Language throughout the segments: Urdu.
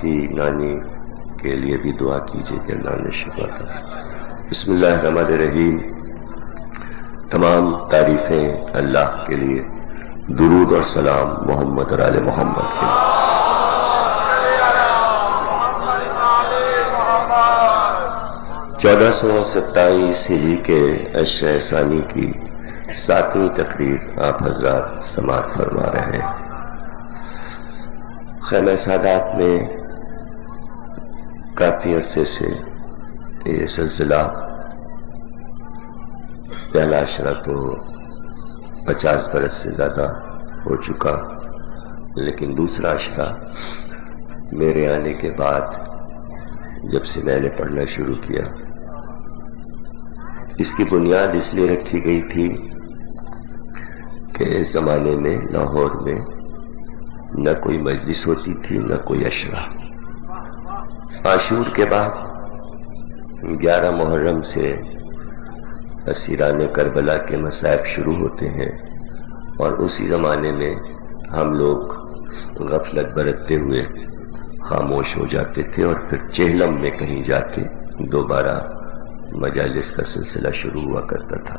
کی نانی کے لیے بھی دعا کیجیے کہ اللہ نے شفا دے۔ بسم اللہ الرحمن الرحیم۔ تمام تعریفیں اللہ کے لیے، درود اور سلام محمد اور آل محمد کے لیے۔ 1427 ہجری کے عشرہ ثانی کی 7ویں تقریر آپ حضرات سماعت فرما رہے ہیں۔ خیمہ سادات میں کافی عرصے سے یہ سلسلہ، پہلا عشرہ تو 50 برس سے زیادہ ہو چکا، لیکن دوسرا عشرہ میرے آنے کے بعد جب سے میں نے پڑھنا شروع کیا، اس کی بنیاد اس لیے رکھی گئی تھی کہ اس زمانے میں لاہور میں نہ کوئی مجلس ہوتی تھی نہ کوئی عشرہ۔ عاشور کے بعد 11 محرم سے اسیران کربلا کے مصائب شروع ہوتے ہیں، اور اسی زمانے میں ہم لوگ غفلت برتتے ہوئے خاموش ہو جاتے تھے، اور پھر چہلم میں کہیں جا کے دوبارہ مجالس کا سلسلہ شروع ہوا کرتا تھا۔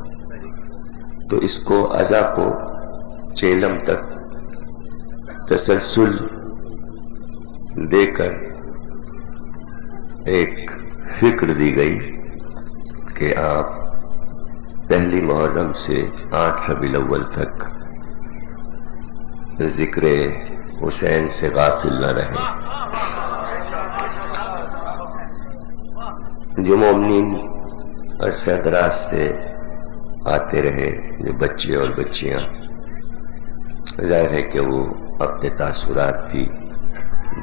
تو اس کو عزا کو چہلم تک تسلسل دے کر ایک فکر دی گئی کہ آپ پہلی محرم سے 8 ربیع الاول تک ذکر حسین سے غافل نہ رہیں۔ جو مومنین عرصہ دراز سے آتے رہے، جو بچے اور بچیاں، ظاہر ہے کہ وہ اپنے تاثرات بھی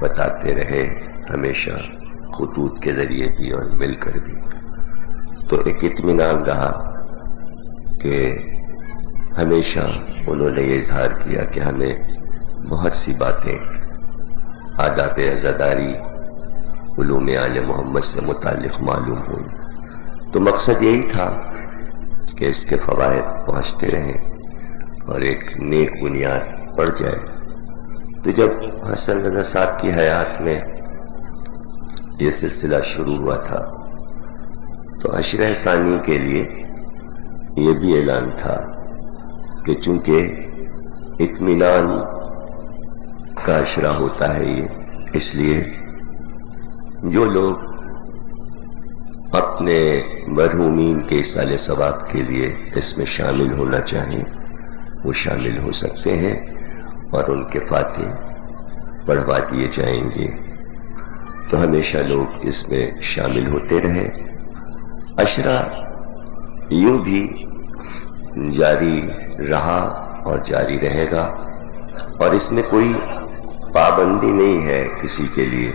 بتاتے رہے، ہمیشہ خطوط کے ذریعے بھی اور مل کر بھی۔ تو ایک اطمینان رہا کہ ہمیشہ انہوں نے یہ اظہار کیا کہ ہمیں بہت سی باتیں آداب عزاداری علوم آل محمد سے متعلق معلوم ہوئی۔ تو مقصد یہی تھا کہ اس کے فوائد پہنچتے رہیں اور ایک نیک بنیاد پڑ جائے۔ تو جب حسن رضا صاحب کی حیات میں یہ سلسلہ شروع ہوا تھا تو عشرہ ثانی کے لیے یہ بھی اعلان تھا کہ چونکہ اطمینان کا عشرہ ہوتا ہے یہ، اس لیے جو لوگ اپنے مرحومین کے ایصال ثواب کے لیے اس میں شامل ہونا چاہیں وہ شامل ہو سکتے ہیں، اور ان کے فاتح پڑھوا دیے جائیں گے۔ تو ہمیشہ لوگ اس میں شامل ہوتے رہیں۔ عشرہ یوں بھی جاری رہا اور جاری رہے گا، اور اس میں کوئی پابندی نہیں ہے کسی کے لیے۔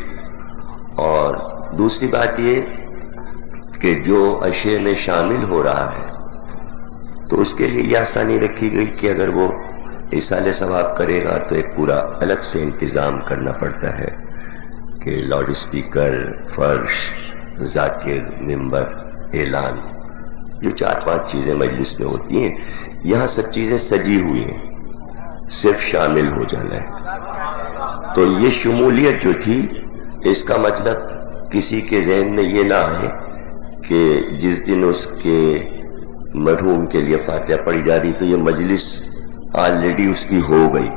اور دوسری بات یہ کہ جو عشرے میں شامل ہو رہا ہے تو اس کے لیے یہ آسانی رکھی گئی کہ اگر وہ ایصال ثواب کرے گا تو ایک پورا الگ سے انتظام کرنا پڑتا ہے کہ لاؤڈ اسپیکر، فرش، ذاکر، ممبر، اعلان، جو 4-5 چیزیں مجلس میں ہوتی ہیں، یہاں سب چیزیں سجی ہوئی ہیں، صرف شامل ہو جانا ہے۔ تو یہ شمولیت جو تھی، اس کا مطلب کسی کے ذہن میں یہ نہ آئے کہ جس دن اس کے مرحوم کے لیے فاتحہ پڑھی جا رہی تو یہ مجلس آلریڈی اس کی ہو گئی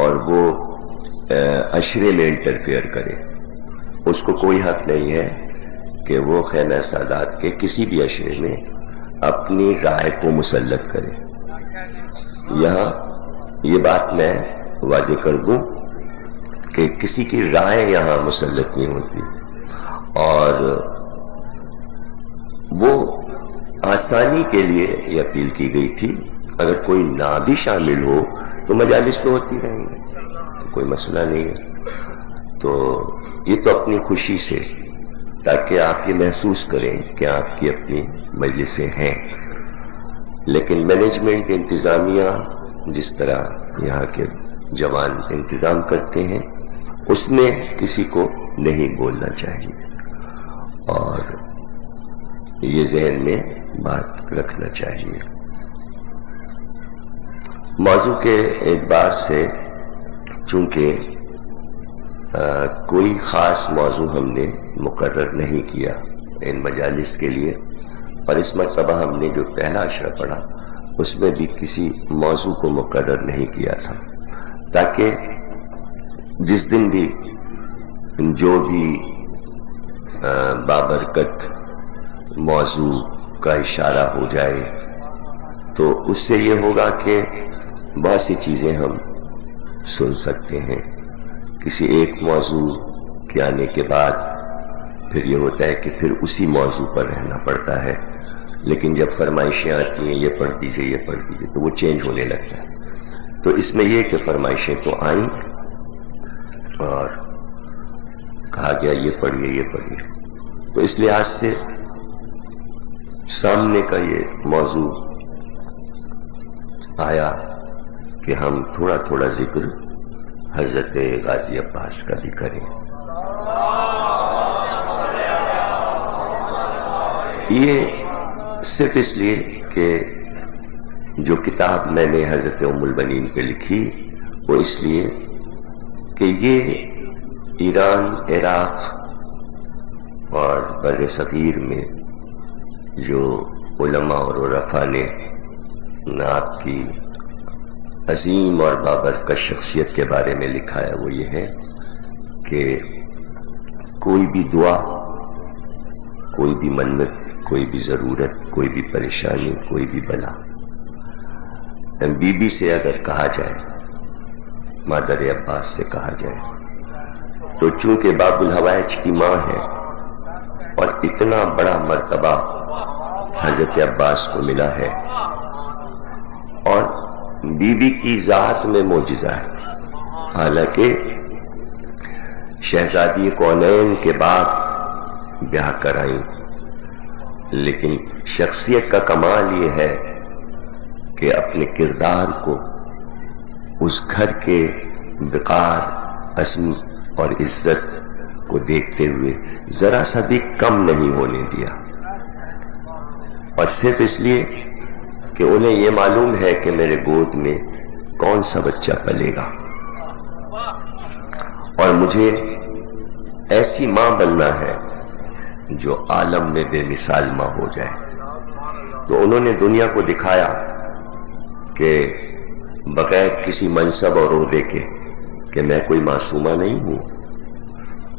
اور وہ عشرے میں انٹرفیئر کرے۔ اس کو کوئی حق نہیں ہے کہ وہ خیمہ سادات کے کسی بھی عشرے میں اپنی رائے کو مسلط کرے۔ یہاں یہ بات میں واضح کر دوں کہ کسی کی رائے یہاں مسلط نہیں ہوتی، اور وہ آسانی کے لیے یہ اپیل کی گئی تھی، اگر کوئی نہ بھی شامل ہو تو مجالس تو ہوتی رہیں گے، تو کوئی مسئلہ نہیں ہے۔ تو یہ تو اپنی خوشی سے، تاکہ آپ یہ محسوس کریں کہ آپ کی اپنی مجلسیں ہیں، لیکن مینجمنٹ، انتظامیہ جس طرح یہاں کے جوان انتظام کرتے ہیں اس میں کسی کو نہیں بولنا چاہیے، اور یہ ذہن میں بات رکھنا چاہیے۔ موضوع کے اعتبار سے چونکہ کوئی خاص موضوع ہم نے مقرر نہیں کیا ان مجالس کے لیے، اور اس مرتبہ ہم نے جو پہلا عشرہ پڑھا اس میں بھی کسی موضوع کو مقرر نہیں کیا تھا، تاکہ جس دن بھی جو بھی بابرکت موضوع کا اشارہ ہو جائے تو اس سے یہ ہوگا کہ بہت سی چیزیں ہم سن سکتے ہیں۔ کسی ایک موضوع کے آنے کے بعد پھر یہ ہوتا ہے کہ پھر اسی موضوع پر رہنا پڑتا ہے، لیکن جب فرمائشیں آتی ہیں یہ پڑھ دیجئے یہ پڑھ دیجئے تو وہ چینج ہونے لگتا ہے۔ تو اس میں یہ کہ فرمائشیں تو آئیں اور کہا گیا یہ پڑھیے یہ پڑھیے، تو اس لحاظ سے سامنے کا یہ موضوع آیا کہ ہم تھوڑا تھوڑا ذکر حضرت غازی عباس کا بھی کریں۔ یہ صرف اس لیے کہ جو کتاب میں نے حضرت ام البنین پہ لکھی وہ اس لیے کہ یہ ایران، عراق اور بر صغیر میں جو علماء اور عرفاء نے آپ کی عظیم اور بابرکت شخصیت کے بارے میں لکھا ہے وہ یہ ہے کہ کوئی بھی دعا، کوئی بھی منت، کوئی بھی ضرورت، کوئی بھی پریشانی، کوئی بھی بلا بی بی سے اگر کہا جائے، مادر عباس سے کہا جائے، تو چونکہ باب الحوائج کی ماں ہے اور اتنا بڑا مرتبہ حضرت عباس کو ملا ہے، اور بی بی کی ذات میں معجزہ ہے، حالانکہ شہزادی کونین کے بعد بیاہ کرائیں، لیکن شخصیت کا کمال یہ ہے کہ اپنے کردار کو اس گھر کے وقار، عزم اور عزت کو دیکھتے ہوئے ذرا سا بھی کم نہیں ہونے دیا، اور صرف اس لیے کہ انہیں یہ معلوم ہے کہ میرے گود میں کون سا بچہ پلے گا اور مجھے ایسی ماں بننا ہے جو عالم میں بے مثال ماں ہو جائے۔ تو انہوں نے دنیا کو دکھایا کہ بغیر کسی منصب اور عہدے کے کہ میں کوئی معصومہ نہیں ہوں،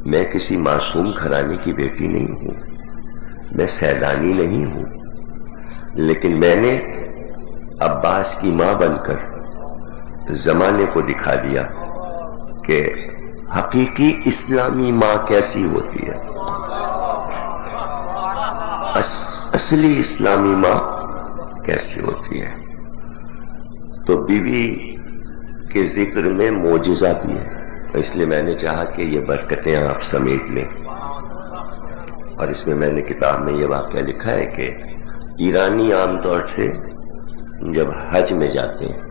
میں کسی معصوم گھرانے کی بیٹی نہیں ہوں، میں سیلانی نہیں ہوں، لیکن میں نے عباس کی ماں بن کر زمانے کو دکھا دیا کہ حقیقی اسلامی ماں کیسی ہوتی ہے، اصلی اسلامی ماں کیسی ہوتی ہے۔ تو بی بی کے ذکر میں معجزہ بھی ہے، اس لیے میں نے چاہا کہ یہ برکتیں آپ سمیٹ لیں، اور اس میں نے کتاب میں یہ واقعہ لکھا ہے کہ ایرانی عام طور سے جب حج میں جاتے ہیں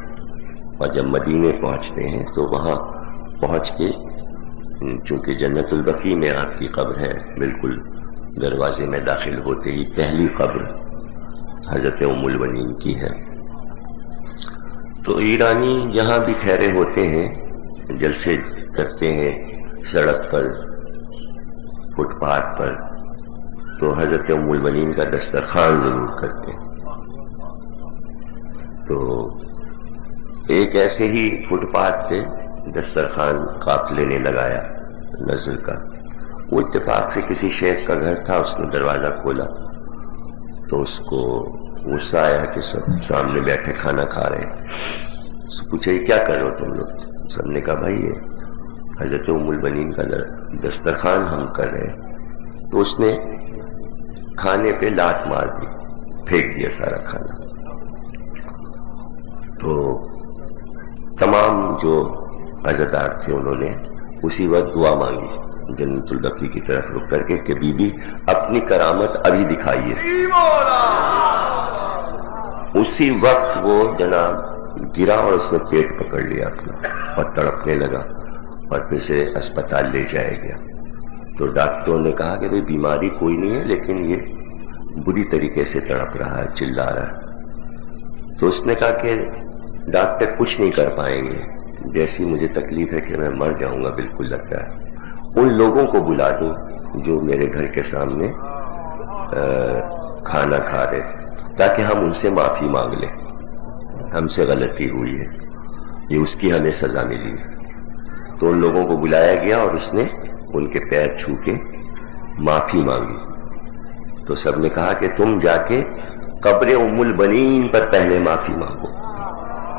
اور جب مدینے پہنچتے ہیں تو وہاں پہنچ کے چونکہ جنت البقیع میں آپ کی قبر ہے، بالکل دروازے میں داخل ہوتے ہی پہلی قبر حضرت ام البنین کی ہے، تو ایرانی جہاں بھی ٹھہرے ہوتے ہیں جلسے کرتے ہیں، سڑک پر، فٹ پاتھ پر، تو حضرت ام البنین کا دسترخوان ضرور کرتے ہیں۔ تو ایک ایسے ہی فٹ پاتھ پہ دسترخوان قافلے نے لگایا نظر کا، وہ اتفاق سے کسی شیخ کا گھر تھا، اس نے دروازہ کھولا تو اس کو غصہ آیا کہ سب سامنے بیٹھے کھانا کھا رہے ہیں، اس سے پوچھا یہ کیا کر رہے ہو تم لوگ؟ سب نے کہا بھائی یہ حضرت ام البنین کا دسترخوان ہم کر رہے ہیں۔ تو اس نے کھانے پہ لات مار دی، پھینک دیا سارا کھانا۔ تو تمام جو عزادار تھے انہوں نے اسی وقت دعا مانگی جنت البقیع کی طرف رک کر کے کہ بی بی اپنی کرامت ابھی دکھائیے۔ اسی وقت وہ جناب گرا اور اس نے پیٹ پکڑ لیا اپنا اور تڑپنے لگا اور پھر سے اسپتال لے جایا گیا۔ تو ڈاکٹروں نے کہا کہ بھئی بیماری کوئی نہیں ہے لیکن یہ بری طریقے سے تڑپ رہا ہے، چلا رہا ہے۔ تو اس نے کہا کہ ڈاکٹر کچھ نہیں کر پائیں گے، جیسی مجھے تکلیف ہے کہ میں مر جاؤں گا بالکل لگتا ہے، ان لوگوں کو بلا دوں جو میرے گھر کے سامنے کھانا کھا رہے تھے، تاکہ ہم ان سے معافی مانگ لیں، ہم سے غلطی ہوئی ہے، یہ اس کی ہمیں سزا ملی ہے۔ تو ان لوگوں کو بلایا گیا اور اس نے ان کے پیر چھو کے معافی مانگی۔ تو سب نے کہا کہ تم جا کے قبر ام البنین پر پہلے معافی مانگو،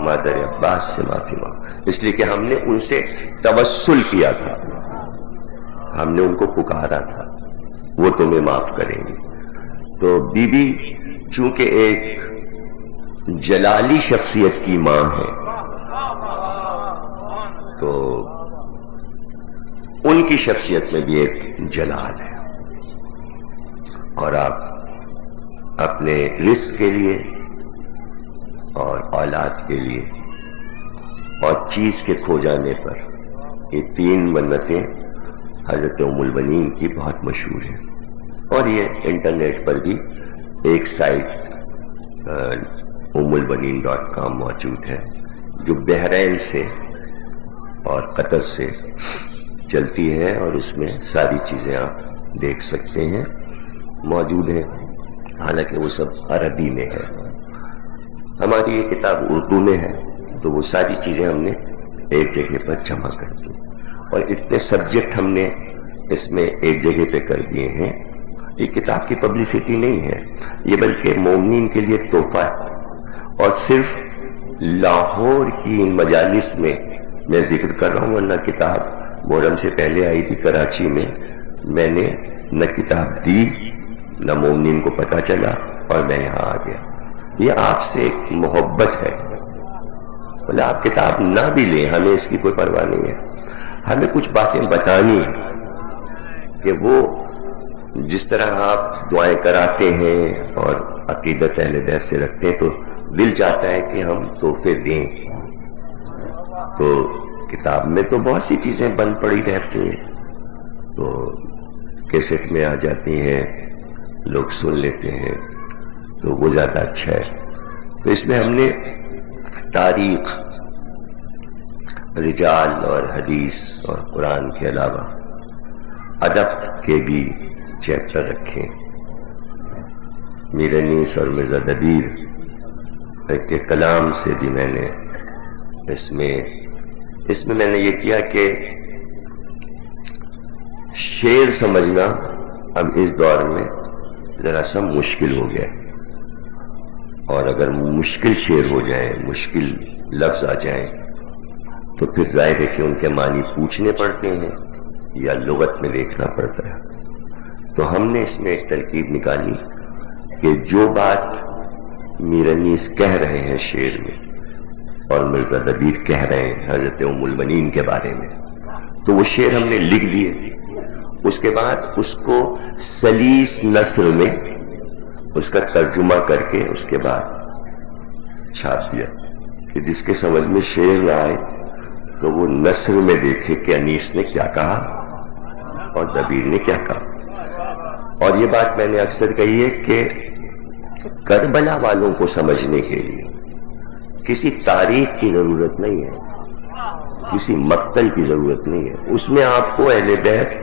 مادر عباس سے معافی مانگو، اس لیے کہ ہم نے ان سے توسل کیا تھا، ہم نے ان کو پکارا تھا، وہ تمہیں معاف کریں گے۔ تو بی بی چونکہ ایک جلالی شخصیت کی ماں ہے، تو ان کی شخصیت میں بھی ایک جلال ہے، اور آپ اپنے رزق کے لیے اور اولاد کے لیے اور چیز کے کھو جانے پر، یہ 3 منتیں حضرت ام البنین کی بہت مشہور ہیں۔ اور یہ انٹرنیٹ پر بھی ایک سائٹ umalbaneen.com موجود ہے جو بحرین سے اور قطر سے چلتی ہے، اور اس میں ساری چیزیں آپ دیکھ سکتے ہیں، موجود ہیں، حالانکہ وہ سب عربی میں ہے۔ ہماری یہ کتاب اردو میں ہے، تو وہ ساری چیزیں ہم نے ایک جگہ پر جمع کر دی، اور اتنے سبجیکٹ ہم نے اس میں ایک جگہ پہ کر دیے ہیں۔ یہ کتاب کی پبلسٹی نہیں ہے، یہ بلکہ مومنین کے لیے ایک تحفہ ہے، اور صرف لاہور کی ان مجالس میں ذکر کر رہا ہوں، ورنہ کتاب محرم سے پہلے آئی تھی کراچی میں نے نہ کتاب دی، نہ مومنین کو پتہ چلا، اور میں یہاں آ گیا۔ یہ آپ سے ایک محبت ہے، بولے آپ کتاب نہ بھی لیں، ہمیں اس کی کوئی پرواہ نہیں ہے، ہمیں کچھ باتیں بتانی کہ وہ جس طرح آپ دعائیں کراتے ہیں اور عقیدت اہل بیت سے رکھتے ہیں، تو دل چاہتا ہے کہ ہم تحفے دیں۔ تو کتاب میں تو بہت سی چیزیں بند پڑی رہتی ہیں، تو کیسٹ میں آ جاتی ہیں، لوگ سن لیتے ہیں، تو وہ زیادہ اچھا ہے۔ تو اس میں ہم نے تاریخ، رجال اور حدیث اور قرآن کے علاوہ ادب کے بھی چیپٹر رکھے۔ میر انیس اور مرزا دبیر کے کلام سے بھی میں نے اس میں میں نے یہ کیا کہ شعر سمجھنا اب اس دور میں ذرا سا مشکل ہو گیا، اور اگر مشکل شعر ہو جائیں، مشکل لفظ آ جائیں، تو پھر ظاہر ہے کہ ان کے معنی پوچھنے پڑتے ہیں یا لغت میں دیکھنا پڑتا ہے۔ تو ہم نے اس میں ایک ترکیب نکالی کہ جو بات میر انیس کہہ رہے ہیں شعر میں اور مرزا دبیر کہہ رہے ہیں حضرت ام البنین کے بارے میں، تو وہ شعر ہم نے لکھ دیے، اس کے بعد اس کو سلیس نثر میں اس کا ترجمہ کر کے اس کے بعد چھاپ دیا، کہ جس کے سمجھ میں شعر نہ آئے تو وہ نثر میں دیکھے کہ انیس نے کیا کہا اور دبیر نے کیا کہا۔ اور یہ بات میں نے اکثر کہی ہے کہ کربلا والوں کو سمجھنے کے لیے کسی تاریخ کی ضرورت نہیں ہے، کسی مقتل کی ضرورت نہیں ہے، اس میں آپ کو اہل بیت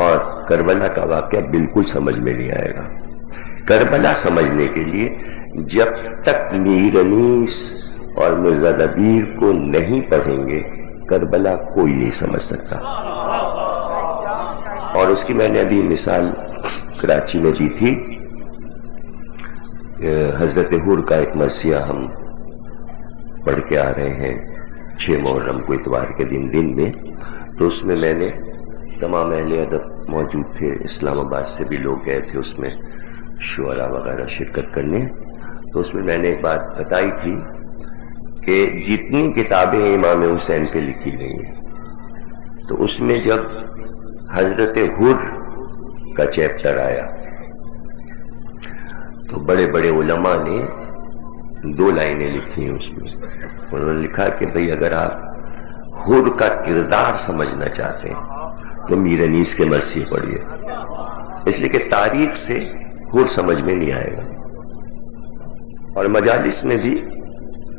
اور کربلا کا واقعہ بالکل سمجھ میں نہیں آئے گا۔ کربلا سمجھنے کے لیے جب تک میر انیس اور مرزا دبیر کو نہیں پڑھیں گے، کربلا کوئی نہیں سمجھ سکتا۔ اور اس کی میں نے ابھی مثال کراچی میں دی تھی، حضرت حر کا ایک مرثیہ ہم پڑھ کے آ رہے ہیں 6 محرم کو اتوار کے دن میں، تو اس میں نے تمام اہل ادب موجود تھے، اسلام آباد سے بھی لوگ گئے تھے اس میں شعراء وغیرہ شرکت کرنے، تو اس میں نے ایک بات بتائی تھی کہ جتنی کتابیں امام حسین پہ لکھی گئی ہیں، تو اس میں جب حضرت حر کا چیپٹر آیا تو بڑے بڑے علماء نے 2 لائنیں لکھی ہیں اس میں، انہوں نے لکھا کہ بھئی اگر آپ حر کا کردار سمجھنا چاہتے ہیں تو میر انیس کے مرثیے پڑھیے، اس لیے کہ تاریخ سے حر سمجھ میں نہیں آئے گا۔ اور مجالس میں بھی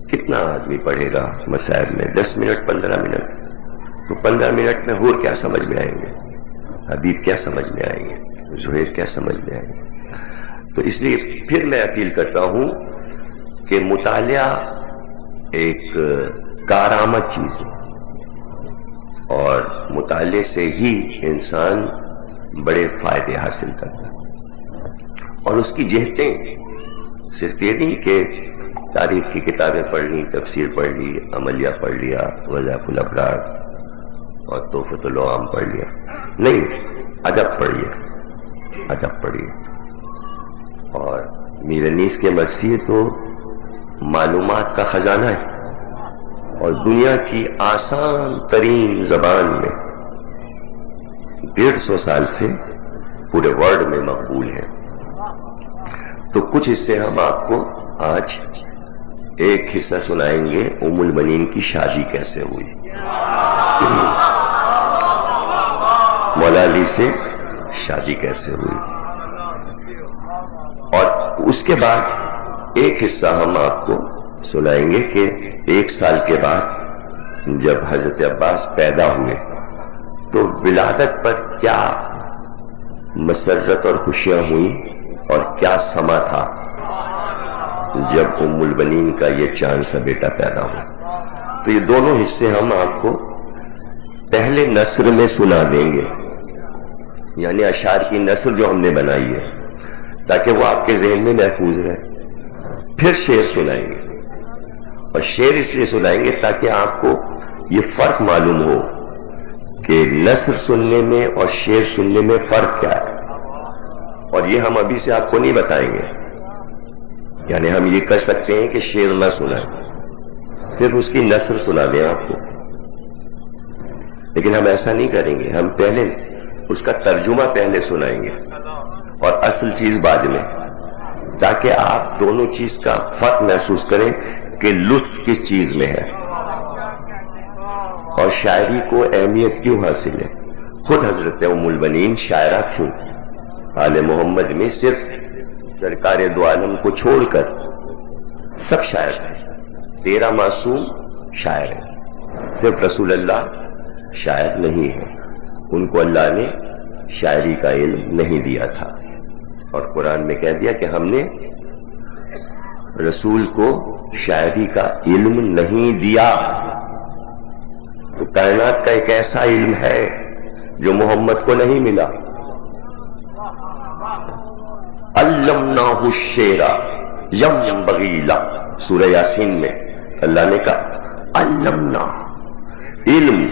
کتنا آدمی پڑھے گا مسائل میں 10 منٹ 15 منٹ، تو 15 منٹ میں حر کیا سمجھ میں آئیں گے؟ حبیب کیا سمجھنے آئیں گے, زہیر کیا سمجھنے آئیں گے؟ تو اس لیے پھر میں اپیل کرتا ہوں کہ مطالعہ ایک کارآمد چیز ہے, اور مطالعے سے ہی انسان بڑے فائدے حاصل کرتا ہے. اور اس کی جہتیں صرف یہ نہیں کہ تاریخ کی کتابیں پڑھ لی, تفسیر پڑھ لی, عملیہ پڑھ لیا, وظائف الابرار اور تحفۃ العوام پڑھ لیا. نہیں, ادب پڑھیے, ادب پڑھیے. اور میر انیس کے مرثیے تو معلومات کا خزانہ ہے, اور دنیا کی آسان ترین زبان میں 150 سال سے پورے ورلڈ میں مقبول ہے. تو کچھ حصے ہم آپ کو آج ایک حصہ سنائیں گے, ام المنین کی شادی کیسے ہوئی, مولا علی سے شادی کیسے ہوئی. اور اس کے بعد ایک حصہ ہم آپ کو سنائیں گے کہ 1 سال کے بعد جب حضرت عباس پیدا ہوئے تو ولادت پر کیا مسرت اور خوشیاں ہوئیں, اور کیا سما تھا جب ام البنین کا یہ چاند سا بیٹا پیدا ہوا. تو یہ دونوں حصے ہم آپ کو پہلے نثر میں سنا دیں گے, یعنی اشعار کی نثر جو ہم نے بنائی ہے, تاکہ وہ آپ کے ذہن میں محفوظ رہے. پھر شعر سنائیں گے, اور شعر اس لیے سنائیں گے تاکہ آپ کو یہ فرق معلوم ہو کہ نثر سننے میں اور شعر سننے میں فرق کیا ہے. اور یہ ہم ابھی سے آپ کو نہیں بتائیں گے, یعنی ہم یہ کر سکتے ہیں کہ شعر نہ سنائیں, صرف اس کی نثر سنا دیں آپ کو, لیکن ہم ایسا نہیں کریں گے. ہم پہلے اس کا ترجمہ پہلے سنائیں گے اور اصل چیز بعد میں, تاکہ آپ دونوں چیز کا فرق محسوس کریں کہ لطف کس چیز میں ہے اور شاعری کو اہمیت کیوں حاصل ہے. خود حضرت ام البنین شاعرہ تھیں. آل محمد میں صرف سرکار دو عالم کو چھوڑ کر سب شاعر تھے. 13 معصوم شاعر ہیں, صرف رسول اللہ شاعر نہیں ہے. ان کو اللہ نے شاعری کا علم نہیں دیا تھا, اور قرآن میں کہہ دیا کہ ہم نے رسول کو شاعری کا علم نہیں دیا. تو کائنات کا ایک ایسا علم ہے جو محمد کو نہیں ملا. علمناہ الشعر ینبغی لہ, سورہ یاسین میں اللہ نے کہا علمنا علم,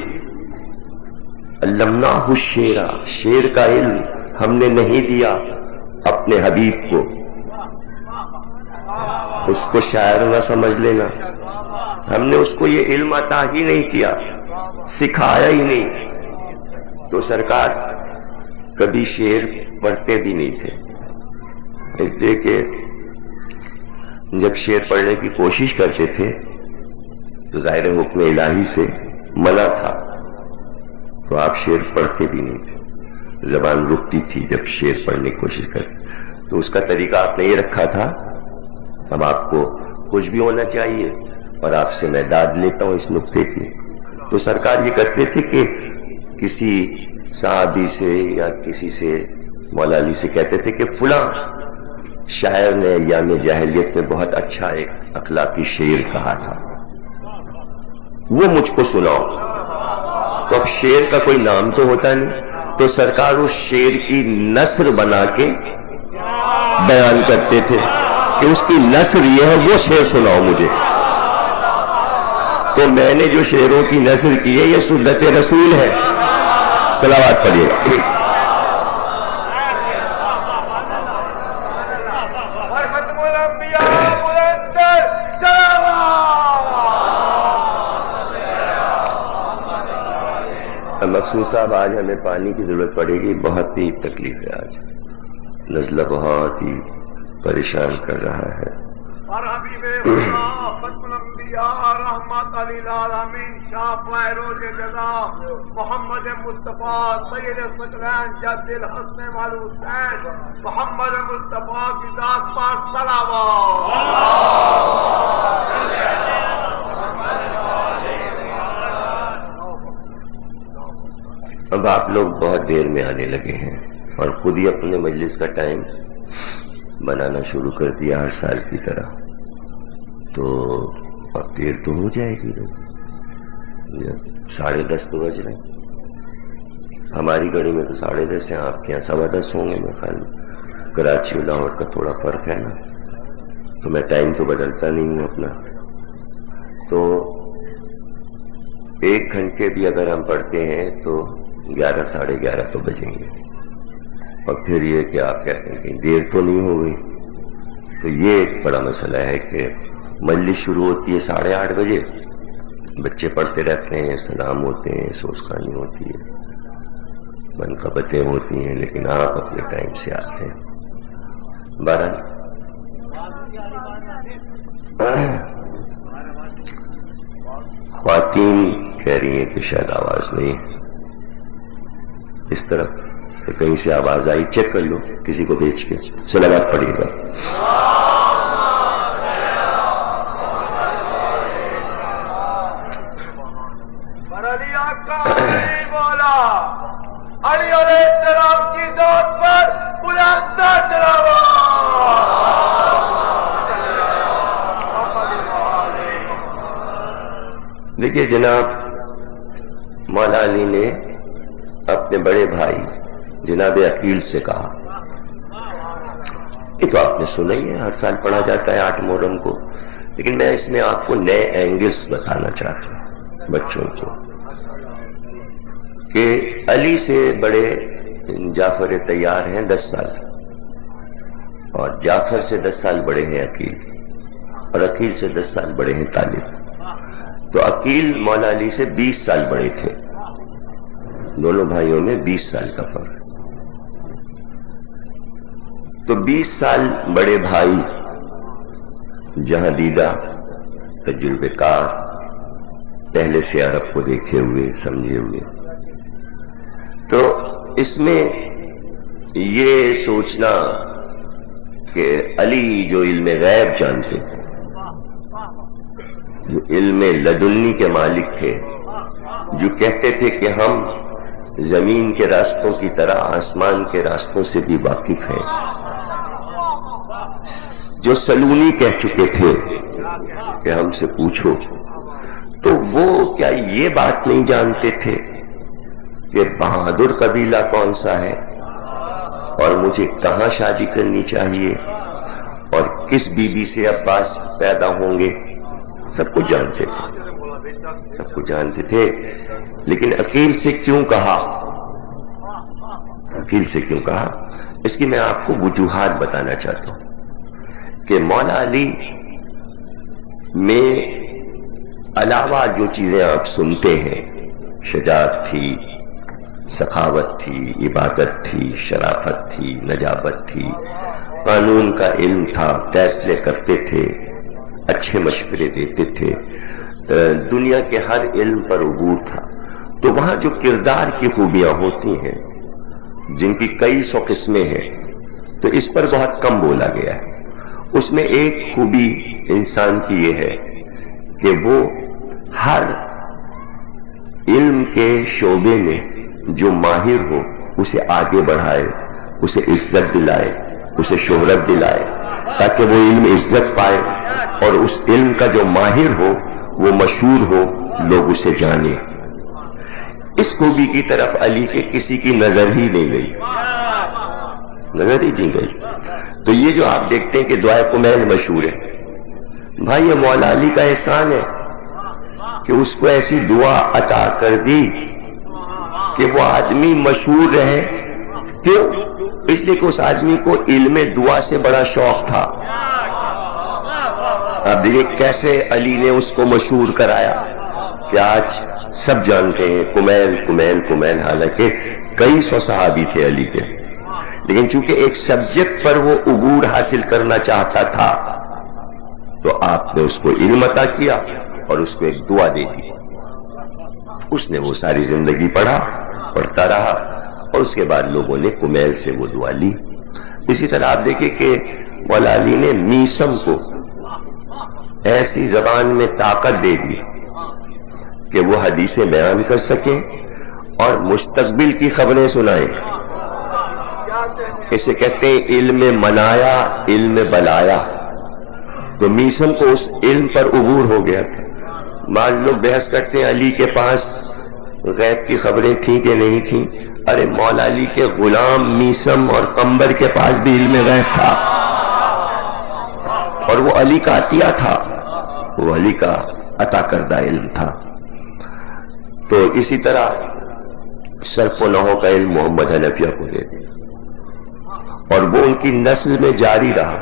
علمناہ الشعر, شعر کا علم ہم نے نہیں دیا اپنے حبیب کو. اس کو شاعر نہ سمجھ لینا, ہم نے اس کو یہ علم عطا ہی نہیں کیا, سکھایا ہی نہیں. تو سرکار کبھی شعر پڑھتے بھی نہیں تھے, اس لیے کہ جب شعر پڑھنے کی کوشش کرتے تھے تو ظاہر حکم الہی سے منع تھا, تو آپ شعر پڑھتے بھی نہیں تھے. زبان رکتی تھی جب شعر پڑھنے کی کوشش کرتے, تو اس کا طریقہ آپ نے یہ رکھا تھا. اب آپ کو خوش بھی ہونا چاہیے, اور آپ سے میں داد لیتا ہوں اس نقطے کی. تو سرکار یہ کرتے تھے کہ کسی صحابی سے یا کسی سے, مولا علی سے کہتے تھے کہ فلاں شاعر نے ایام جاہلیت میں بہت اچھا ایک اخلاقی شعر کہا تھا, وہ مجھ کو سناؤ. تو اب شعر کا کوئی نام تو ہوتا نہیں, تو سرکار اس شعر کی نثر بنا کے بیان کرتے تھے کہ اس کی نثر یہ ہے, وہ شعر سناؤ مجھے. تو میں نے جو شعروں کی نثر کی ہے یہ سنت رسول ہے. صلوات پڑھیے. مقصود صاحب, آج ہمیں پانی کی ضرورت پڑے گی, بہت ہی تکلیف ہے آج, نزلہ بہت ہی پریشان کر رہا ہے. اور حبیب خدا ختم الانبیاء رحمت للعالمین شاہ فیروز جزا محمد مصطفیٰ سید ثقلین جد الحسن والحسین محمد مصطفیٰ کی ذات پر صلوات. اب آپ لوگ بہت دیر میں آنے لگے ہیں اور خود ہی اپنے مجلس کا ٹائم بنانا شروع کر دیا ہر سال کی طرح، تو اب دیر تو ہو جائے گی، 10:30 تو بج رہے ہیں، ہماری گھڑی میں تو 10:30 ہیں، آپ کے یہاں 10:15 ہوں گے میرے خیال میں، کراچی اور لاہور کا تھوڑا فرق ہے نا، تو میں ٹائم تو بدلتا نہیں ہوں اپنا، تو 1 گھنٹے بھی اگر ہم پڑھتے ہیں تو 11 ساڑھے 11 تو بجیں گے، اور پھر یہ کہ آپ کہتے ہیں کہ دیر تو نہیں ہو گئی، تو یہ ایک بڑا مسئلہ ہے کہ مجلس شروع ہوتی ہے 8:30 بجے، بچے پڑھتے رہتے ہیں، سلام ہوتے ہیں، سوسخانی ہوتی ہے، منقبتیں ہوتی ہیں، لیکن آپ اپنے ٹائم سے آتے ہیں۔ بہرحال خواتین کہہ رہی ہیں کہ شاید آواز نہیں ہے، اس طرف سے کہیں سے آواز آئی، چیک کر لو، کسی کو بھیج کے صلوات پڑھیے گا۔ علی آقا نہیں بولا، علی علیہ السلام کی ذات پر بلند صلوات۔ دیکھیے جناب، مولا علی نے اپنے بڑے بھائی جناب عقیل سے کہا، یہ تو آپ نے سنا ہی ہے، ہر سال پڑھا جاتا ہے 8 محرم کو، لیکن میں اس میں آپ کو نئے اینگلز بتانا چاہتا ہوں بچوں کو، کہ علی سے بڑے جعفر طیار ہیں 10 سال، اور جعفر سے 10 سال بڑے ہیں عقیل، اور عقیل سے 10 سال بڑے ہیں طالب، تو عقیل مولا علی سے 20 سال بڑے تھے، دونوں بھائیوں میں 20 سال کا فرق، تو 20 سال بڑے بھائی جہاں دیدہ، تجربے کار، پہلے سے عرب کو دیکھے ہوئے سمجھے ہوئے، تو اس میں یہ سوچنا کہ علی جو علم غیب جانتے تھے، جو علم لدنی کے مالک تھے، جو کہتے تھے کہ ہم زمین کے راستوں کی طرح آسمان کے راستوں سے بھی واقف ہیں، جو سلونی کہہ چکے تھے کہ ہم سے پوچھو، تو وہ کیا یہ بات نہیں جانتے تھے کہ بہادر قبیلہ کون سا ہے، اور مجھے کہاں شادی کرنی چاہیے، اور کس بی بی سے عباس پیدا ہوں گے؟ سب کچھ جانتے تھے، سب کچھ جانتے تھے، لیکن عقیل سے کیوں کہا؟ عقیل سے کیوں کہا؟ اس کی میں آپ کو وجوہات بتانا چاہتا ہوں کہ مولا علی میں علاوہ جو چیزیں آپ سنتے ہیں، شجاعت تھی، سخاوت تھی، عبادت تھی، شرافت تھی، نجابت تھی، قانون کا علم تھا، فیصلے کرتے تھے، اچھے مشورے دیتے تھے، دنیا کے ہر علم پر عبور تھا، تو وہاں جو کردار کی خوبیاں ہوتی ہیں جن کی کئی 100 قسمیں ہیں، تو اس پر بہت کم بولا گیا ہے۔ اس میں ایک خوبی انسان کی یہ ہے کہ وہ ہر علم کے شعبے میں جو ماہر ہو اسے آگے بڑھائے، اسے عزت دلائے، اسے شہرت دلائے، تاکہ وہ علم عزت پائے، اور اس علم کا جو ماہر ہو وہ مشہور ہو، لوگ اسے جانیں۔ اس خوبی کی طرف علی کے کسی کی نظر ہی نہیں گئی، نظر ہی نہیں گئی۔ تو یہ جو آپ دیکھتے ہیں کہ دعائے کمیل مشہور ہے، بھائی یہ مولا علی کا احسان ہے کہ اس کو ایسی دعا عطا کر دی کہ وہ آدمی مشہور رہے۔ کیوں؟ اس لیے کہ اس آدمی کو علم دعا سے بڑا شوق تھا۔ اب دیکھیں کیسے علی نے اس کو مشہور کرایا کہ آج سب جانتے ہیں کمیل کمیل کمیل، حالانکہ کئی 100 صحابی تھے علی کے، لیکن چونکہ ایک سبجیکٹ پر وہ عبور حاصل کرنا چاہتا تھا تو آپ نے اس کو علم عطا کیا اور اس کو ایک دعا دے دی۔ اس نے وہ ساری زندگی پڑھتا رہا، اور اس کے بعد لوگوں نے کمیل سے وہ دعا لی۔ اسی طرح آپ دیکھیں کہ مولا علی نے میسم کو ایسی زبان میں طاقت دے دی کہ وہ حدیثیں بیان کر سکیں اور مستقبل کی خبریں سنائیں. اسے کہتے ہیں علم منایا، علم بلایا. تو میثم کو اس علم پر عبور ہو گیا تھا. بعض لوگ بحث کرتے ہیں علی کے پاس غیب کی خبریں تھیں کہ نہیں تھیں. ارے مولا علی کے غلام میثم اور قمبر کے پاس بھی علم غیب تھا، اور وہ علی کا عطیہ تھا، وہ علی کا عطا کردہ علم تھا. تو اسی طرح صرف و نحو کا علم محمد حنفیہ کو دے دیا، اور وہ ان کی نسل میں جاری رہا.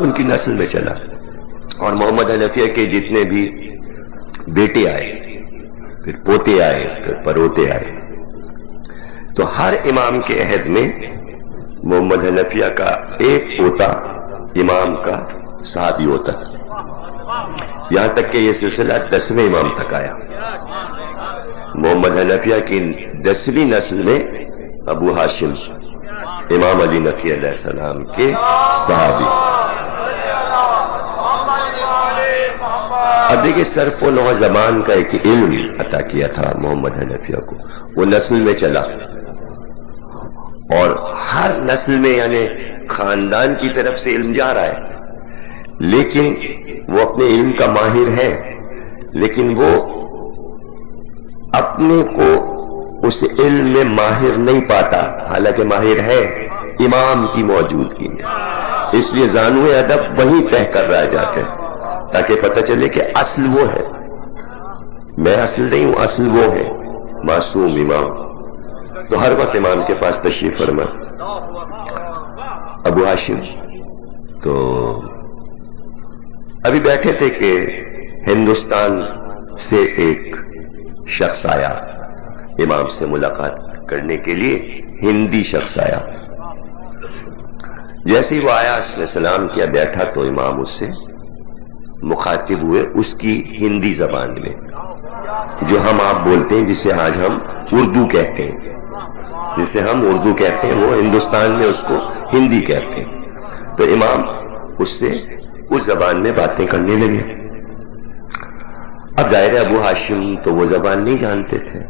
ان کی نسل میں چلا، اور محمد حنفیہ کے جتنے بھی بیٹے آئے، پھر پوتے آئے، پھر پروتے آئے. تو ہر امام کے عہد میں محمد حنفیہ کا ایک پوتا امام کا صحابی ہوتا تھا، یہاں تک کہ یہ سلسلہ 10ویں امام تک آیا. محمد حنفیہ کی 10ویں نسل میں ابو ہاشم امام علی نقی علیہ السلام کے صحابی. اب دیکھیں صرف و نحو زبان کا ایک علم عطا کیا تھا محمد حنفیہ کو، وہ نسل میں چلا، اور ہر نسل میں یعنی خاندان کی طرف سے علم جا رہا ہے، لیکن وہ اپنے علم کا ماہر ہے، لیکن وہ اپنے کو اس علم میں ماہر نہیں پاتا، حالانکہ ماہر ہے امام کی موجودگی میں. اس لیے زانو ادب وہیں طے کر رہ جاتے ہیں تاکہ پتہ چلے کہ اصل وہ ہے، میں اصل نہیں ہوں، اصل وہ ہے معصوم امام. تو ہر وقت امام کے پاس تشریف فرما. ابو ہاشم تو ابھی بیٹھے تھے کہ ہندوستان سے ایک شخص آیا امام سے ملاقات کرنے کے لیے، ہندی شخص آیا. جیسے ہی وہ آیا اس نے سلام کیا، بیٹھا، تو امام اس سے مخاطب ہوئے اس کی ہندی زبان میں، جو ہم آپ بولتے ہیں، جسے آج ہم اردو کہتے ہیں، جسے ہم اردو کہتے ہیں، وہ ہندوستان میں اس کو ہندی کہتے ہیں. تو امام اس سے اس زبان میں باتیں کرنے لگے. اب ظاہر ہے ابو ہاشم تو وہ زبان نہیں جانتے تھے،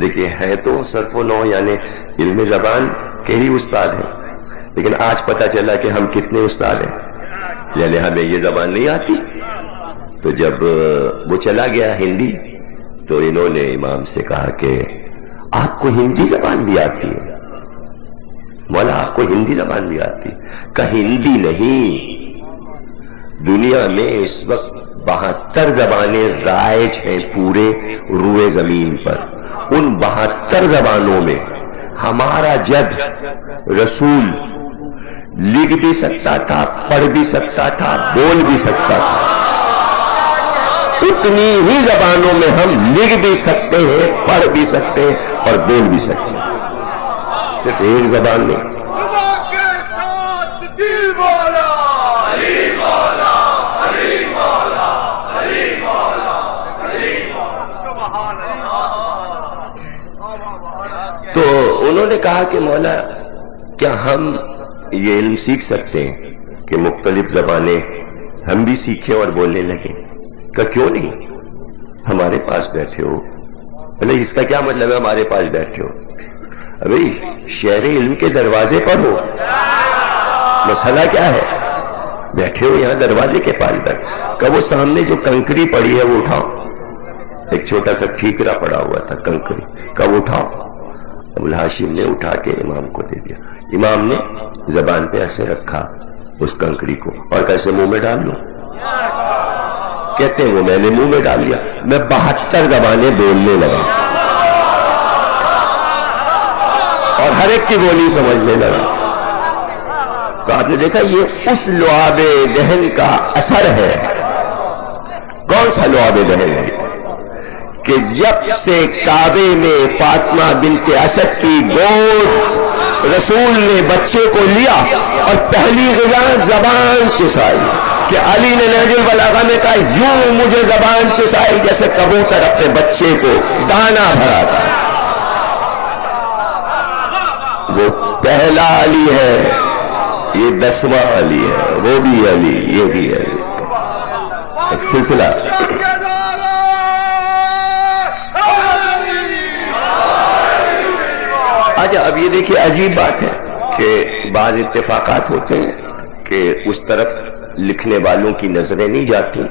دیکھیے ہے تو صرف و نحو یعنی علم زبان کے ہی استاد ہیں، لیکن آج پتہ چلا کہ ہم کتنے استاد ہیں، یعنی ہمیں یہ زبان نہیں آتی. تو جب وہ چلا گیا ہندی، تو انہوں نے امام سے کہا کہ آپ کو ہندی زبان بھی آتی ہے؟ مولا آپ کو ہندی زبان بھی آتی؟ کہ ہندی نہیں، دنیا میں اس وقت 72 زبانیں رائج ہیں پورے روئے زمین پر. ان 72 زبانوں میں ہمارا جد رسول لکھ بھی سکتا تھا، پڑھ بھی سکتا تھا، بول بھی سکتا تھا. اتنی ہی زبانوں میں ہم لکھ بھی سکتے ہیں، پڑھ بھی سکتے ہیں اور بول بھی سکتے ہیں، صرف ایک زبان نہیں. تو انہوں نے کہا کہ مولا کیا ہم یہ علم سیکھ سکتے ہیں کہ مختلف زبانیں ہم بھی سیکھیں اور بولنے لگیں؟ کہ کیوں نہیں، ہمارے پاس بیٹھے ہو. بھلے اس کا کیا مطلب ہے ہمارے پاس بیٹھے ہو؟ ابھی شہر علم کے دروازے پر ہو، مسئلہ کیا ہے؟ بیٹھے ہو یہاں دروازے کے پاس بیٹھ. کہ وہ سامنے جو کنکری پڑی ہے وہ اٹھاؤ. ایک چھوٹا سا ٹھیکرا پڑا ہوا تھا کنکری کا، وہ اٹھاؤ. ابو ہاشم نے اٹھا کے امام کو دے دیا. امام نے زبان پہ ایسے رکھا اس کنکری کو، اور کیسے منہ میں ڈال لوں؟ کہتے ہیں وہ میں نے منہ میں ڈال لیا. میں 72 زبانیں بولنے لگا اور ہر ایک کی بولی سمجھنے لگا. تو آپ نے دیکھا یہ اس لعاب دہن کا اثر ہے. کون سا لعاب دہن ہے؟ کہ جب سے کعبے میں فاطمہ بنت اسد کی گود رسول نے بچے کو لیا اور پہلی غذا زبان چسائی، کہ علی نے نہج البلاغہ میں کہا یوں مجھے زبان چسائی جیسے کبوتر اپنے بچے کو دانا بھراتا. وہ پہلا علی ہے، یہ 10واں علی ہے، وہ بھی علی، یہ بھی علی، ایک سلسلہ۔ اچھا اب یہ دیکھیے عجیب بات ہے کہ بعض اتفاقات ہوتے ہیں کہ اس طرف لکھنے والوں کی نظریں نہیں جاتی،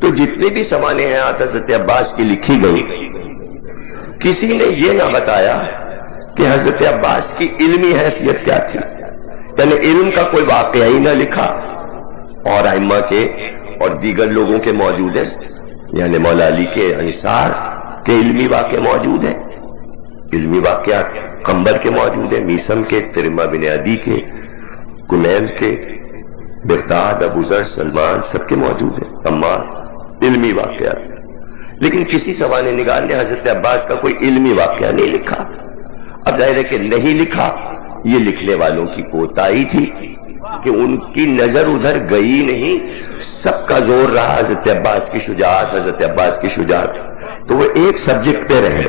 تو جتنے بھی سوانحات حضرت عباس کی لکھی گئی، کسی نے یہ نہ بتایا کہ حضرت عباس کی علمی حیثیت کیا تھی، یعنی علم کا کوئی واقعہ ہی نہ لکھا، اور ائمہ کے اور دیگر لوگوں کے موجود ہے، یعنی مولا علی کے انصار کے علمی واقع موجود ہیں، علمی واقعات قنبر کے موجود ہیں، میسم کے، ترمہ بن عدی کے، کنیل کے، مقداد، ابو ذر، سلمان، سب کے موجود ہیں، عمار، علمی واقعات، لیکن کسی سوانح نگار نے حضرت عباس کا کوئی علمی واقعہ نہیں لکھا۔ اب ظاہر ہے کہ نہیں لکھا، یہ لکھنے والوں کی کوتاہی تھی کہ ان کی نظر ادھر گئی نہیں، سب کا زور رہا حضرت عباس کی شجاعت، حضرت عباس کی شجاعت، تو وہ ایک سبجیکٹ پہ رہے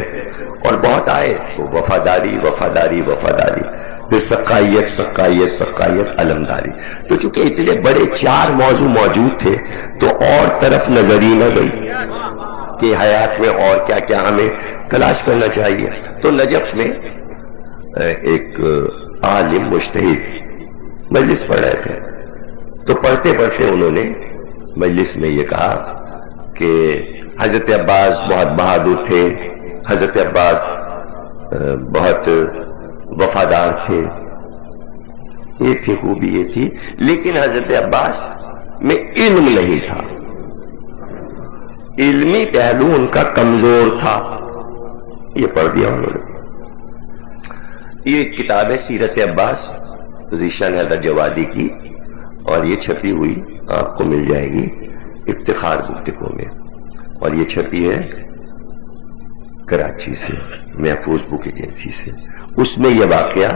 اور بہت آئے تو وفاداری وفاداری وفاداری، پھر سقائیت سقائیت سقائیت، علمداری۔ تو چونکہ اتنے بڑے 4 موضوع موجود تھے تو اور طرف نظر ہی نہ گئی کہ حیات میں اور کیا کیا ہمیں تلاش کرنا چاہیے۔ تو نجف میں ایک عالم مجتہد مجلس پڑھ رہے تھے، تو پڑھتے پڑھتے انہوں نے مجلس میں یہ کہا کہ حضرت عباس بہت بہادر تھے، حضرت عباس بہت وفادار تھے، یہ تھی خوبی، یہ تھی، لیکن حضرت عباس میں علم نہیں تھا، علمی پہلو ان کا کمزور تھا۔ یہ پڑھ دیا انہوں نے۔ یہ کتاب ہے سیرت عباس ذیشان حیدر جوادی کی، اور یہ چھپی ہوئی آپ کو مل جائے گی افتخار بک ڈپو میں، اور یہ چھپی ہے کراچی سے، محفوظ بک ایجنسی سے۔ اس میں یہ واقعہ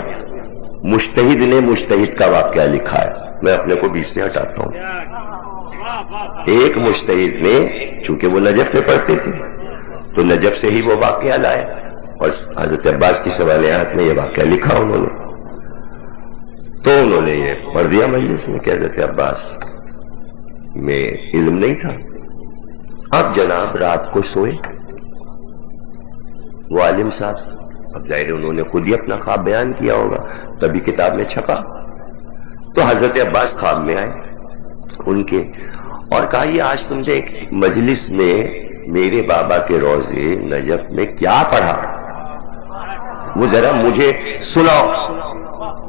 مجتہد نے مجتہد کا واقعہ لکھا ہے، میں اپنے کو بیچ سے ہٹاتا ہوں۔ ایک مجتہد نے، چونکہ وہ نجف میں پڑھتے تھے تو نجف سے ہی وہ واقعہ لائے، اور حضرت عباس کی سوانحات میں یہ واقعہ لکھا انہوں نے، تو انہوں نے یہ پڑھ دیا مجلس میں کہ حضرت عباس میں علم نہیں تھا۔ اب جناب رات کو سوئے وہ عالم صاحب، اب ظاہر انہوں نے خود ہی اپنا خواب بیان کیا ہوگا، تبھی کتاب میں چھپا۔ تو حضرت عباس خواب میں آئے ان کے، اور کہا یہ آج تم نے ایک مجلس میں میرے بابا کے روضے نجف میں کیا پڑھا، وہ ذرا مجھے سناؤ،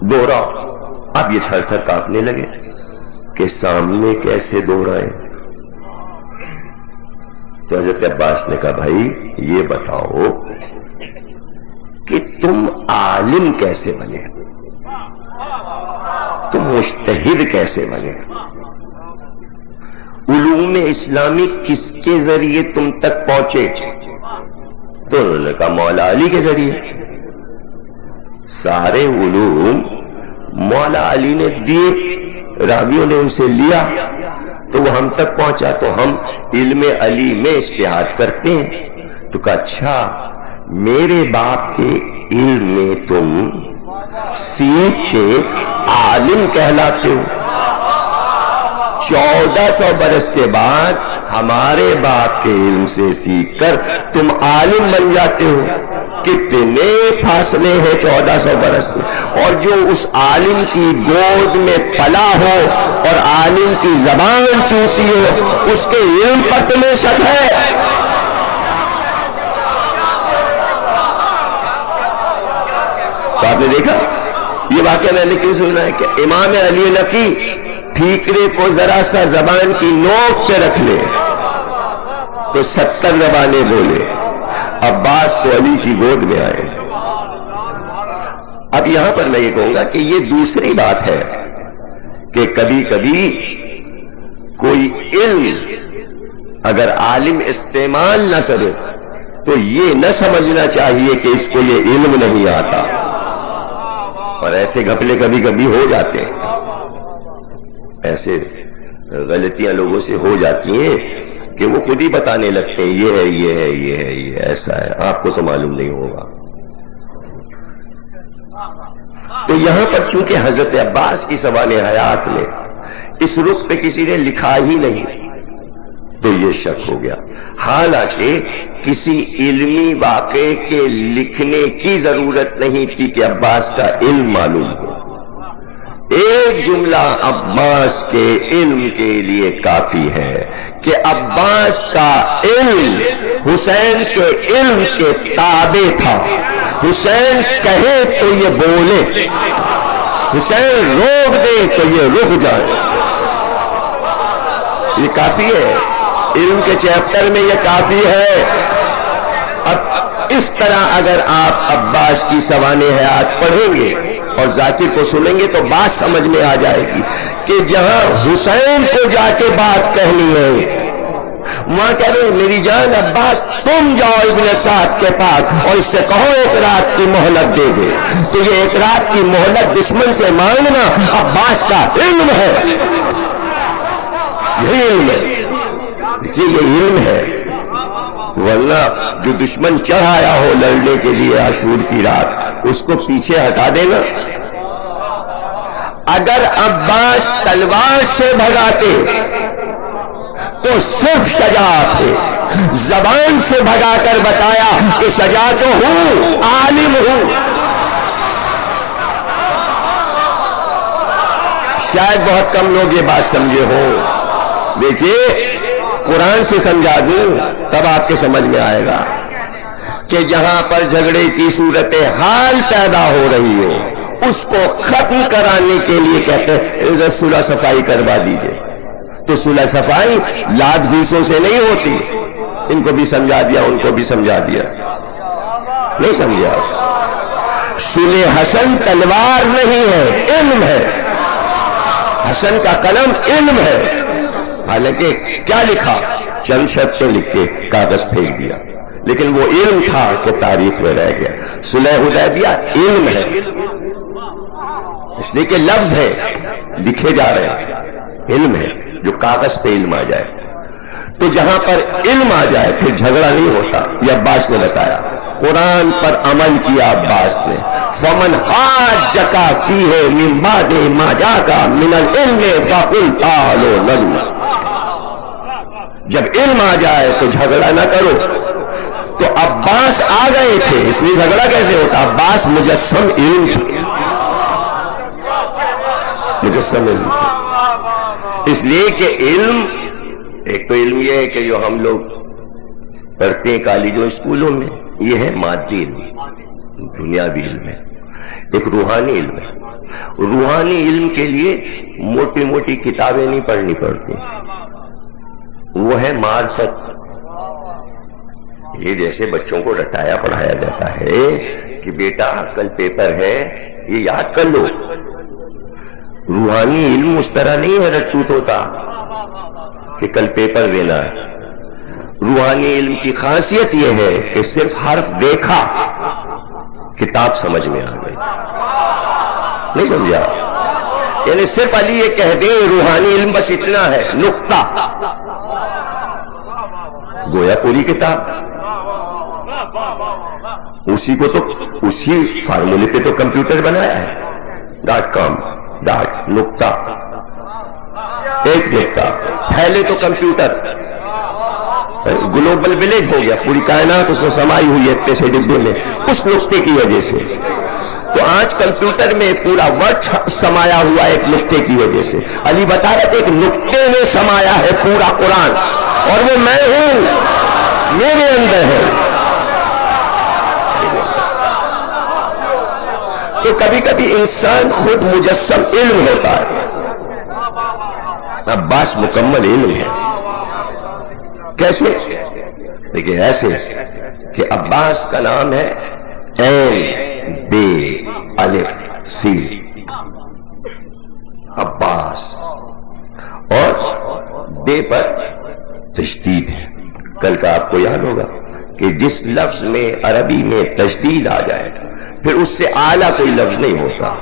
دوہراؤ۔ اب یہ تھر تھر کانپنے لگے کہ سامنے کیسے دوہرائیں۔ تو حضرت عباس نے کہا بھائی یہ بتاؤ کہ تم عالم کیسے بنے، تم مجتہد کیسے بنے، علوم اسلامی کس کے ذریعے تم تک پہنچے؟ تو انہوں نے کہا مولا علی کے ذریعے، سارے علوم مولا علی نے دیے، راویوں نے ان سے لیا تو وہ ہم تک پہنچا، تو ہم علم علی میں اجتہاد کرتے ہیں۔ تو کہا اچھا میرے باپ کے علم میں تم سیکھ کے عالم کہلاتے ہو، 1400 برس کے بعد ہمارے باپ کے علم سے سیکھ کر تم عالم بن جاتے ہو۔ کتنے فاصلے ہیں 1400 برس میں، اور جو اس عالم کی گود میں پلا ہو اور عالم کی زبان چوسی ہو، اس کے علم پر تمہیں شک ہے؟ تو آپ نے دیکھا یہ واقعہ میں نے کیوں سنا ہے کہ امام علی نقی ٹھیکرے کو ذرا سا زبان کی نوک پہ رکھ لے تو 70 زبانیں بولے، عباس تو علی کی گود میں آئے۔ اب یہاں پر میں یہ کہوں گا کہ یہ دوسری بات ہے کہ کبھی کبھی کوئی علم اگر عالم استعمال نہ کرے تو یہ نہ سمجھنا چاہیے کہ اس کو یہ علم نہیں آتا، اور ایسے غفلے کبھی کبھی ہو جاتے ہیں، ایسے غلطیاں لوگوں سے ہو جاتی ہیں کہ وہ خود ہی بتانے لگتے ہیں یہ ہے یہ ہے یہ ہے یہ ایسا ہے، آپ کو تو معلوم نہیں ہوگا۔ تو تو یہاں پر چونکہ حضرت عباس کی سوانح حیات میں اس رخ پہ کسی نے لکھا ہی نہیں تو یہ شک ہو گیا، حالانکہ کسی علمی واقعے کے لکھنے کی ضرورت نہیں تھی کہ عباس کا علم معلوم ہو۔ ایک جملہ عباس کے علم کے لیے کافی ہے کہ عباس کا علم حسین کے علم کے تابع تھا۔ حسین کہے تو یہ بولے، حسین روک دے تو یہ رک جائے، یہ کافی ہے، علم کے چیپٹر میں یہ کافی ہے۔ اب اس طرح اگر آپ عباس کی سوانح حیات پڑھیں گے اور ذاکر کو سنیں گے تو بات سمجھ میں آ جائے گی کہ جہاں حسین کو جا کے بات کہنی ہے وہاں کہہ رہے میری جان عباس تم جاؤ ابن سعد کے پاس اور اس سے کہو ایک رات کی مہلت دے دے، تو یہ ایک رات کی مہلت دشمن سے مانگنا عباس کا علم ہے، یہ علم ہے، یہ علم ہے۔ ورنہ جو دشمن چڑھایا ہو لڑنے کے لیے عاشور کی رات اس کو پیچھے ہٹا دینا۔ اگر عباس تلوار سے بھگاتے تو صرف شجاعت ہے، زبان سے بھگا کر بتایا کہ شجاع تو ہوں، عالم ہوں۔ شاید بہت کم لوگ یہ بات سمجھے ہوں، دیکھیے قرآن سے سمجھا دوں تب آپ کے سمجھ میں آئے گا کہ جہاں پر جھگڑے کی صورتحال پیدا ہو رہی ہو اس کو ختم کرانے کے لیے کہتے ہیں صلح صفائی کروا دیجئے، تو صلح صفائی لات گھوسوں سے نہیں ہوتی، ان کو بھی سمجھا دیا ان کو بھی سمجھا دیا، نہیں سمجھا۔ صلح حسن تلوار نہیں ہے، علم ہے، حسن کا قلم علم ہے، حالانکہ کیا لکھا چند شرطیں لکھ کے کاغذ پھینک دیا، لیکن وہ علم تھا کہ تاریخ میں رہ گیا۔ صلح حدیبیہ علم ہے، اس لیے کہ لفظ ہے لکھے جا رہے ہیں، علم ہے، جو کاغذ پہ علم آ جائے تو جہاں پر علم آ جائے پھر جھگڑا نہیں ہوتا۔ یہ عباس نے بتایا، قرآن پر عمل کیا عباس نے، فمن حاجک فیہ من بعد ما جاءک من العلم فقل تعالوا ندعو، جب علم آ جائے تو جھگڑا نہ کرو۔ تو عباس آ گئے تھے اس لیے جھگڑا کیسے ہوتا؟ عباس مجسم علم تھے، مجسم علم تھے، اس لیے کہ علم ایک تو علم یہ ہے کہ جو ہم لوگ پڑھتے ہیں کالجوں اسکولوں میں یہ ہے مادی علم، دنیاوی علم ہے، ایک روحانی علم ہے۔ روحانی علم کے لیے موٹی موٹی کتابیں نہیں پڑھنی پڑتی، وہ ہے معرفت۔ یہ جیسے بچوں کو رٹایا پڑھایا جاتا ہے کہ بیٹا کل پیپر ہے یہ یاد کر لو، روحانی علم اس طرح نہیں ہے رٹوت ہوتا کہ کل پیپر دینا ہے۔ روحانی علم کی خاصیت یہ ہے کہ صرف حرف دیکھا کتاب سمجھ میں آ گئی، نہیں سمجھا؟ یعنی صرف علی یہ کہہ دیں روحانی علم بس اتنا ہے، نقطہ، گویا پوری کتاب۔ اسی کو تو اسی فارمولے پہ تو کمپیوٹر بنایا ہے، .com ڈاٹ نقطہ، ایک نقطہ، پھیلے تو کمپیوٹر گلوبل ولیج ہو گیا، پوری کائنات اس میں سمائی ہوئی ہے اتنے سے ڈبے میں، اس نقطے کی وجہ سے۔ تو آج کمپیوٹر میں پورا ورڈ سمایا ہوا ہے ایک نقطے کی وجہ سے۔ علی بتا رہے تھے ایک نقطے میں سمایا ہے پورا قرآن، اور وہ میں ہوں، میرے اندر ہے۔ تو کبھی کبھی انسان خود مجسم علم ہوتا ہے، عباس مکمل علم ہے۔ کیسے؟ دیکھیں ایسے کہ عباس کا نام ہے عین بے الف سی، عباس، اور بے پر تشدید ہے۔ کل کا آپ کو یاد ہوگا کہ جس لفظ میں عربی میں تشدید آ جائے پھر اس سے اعلیٰ کوئی لفظ نہیں ہوتا،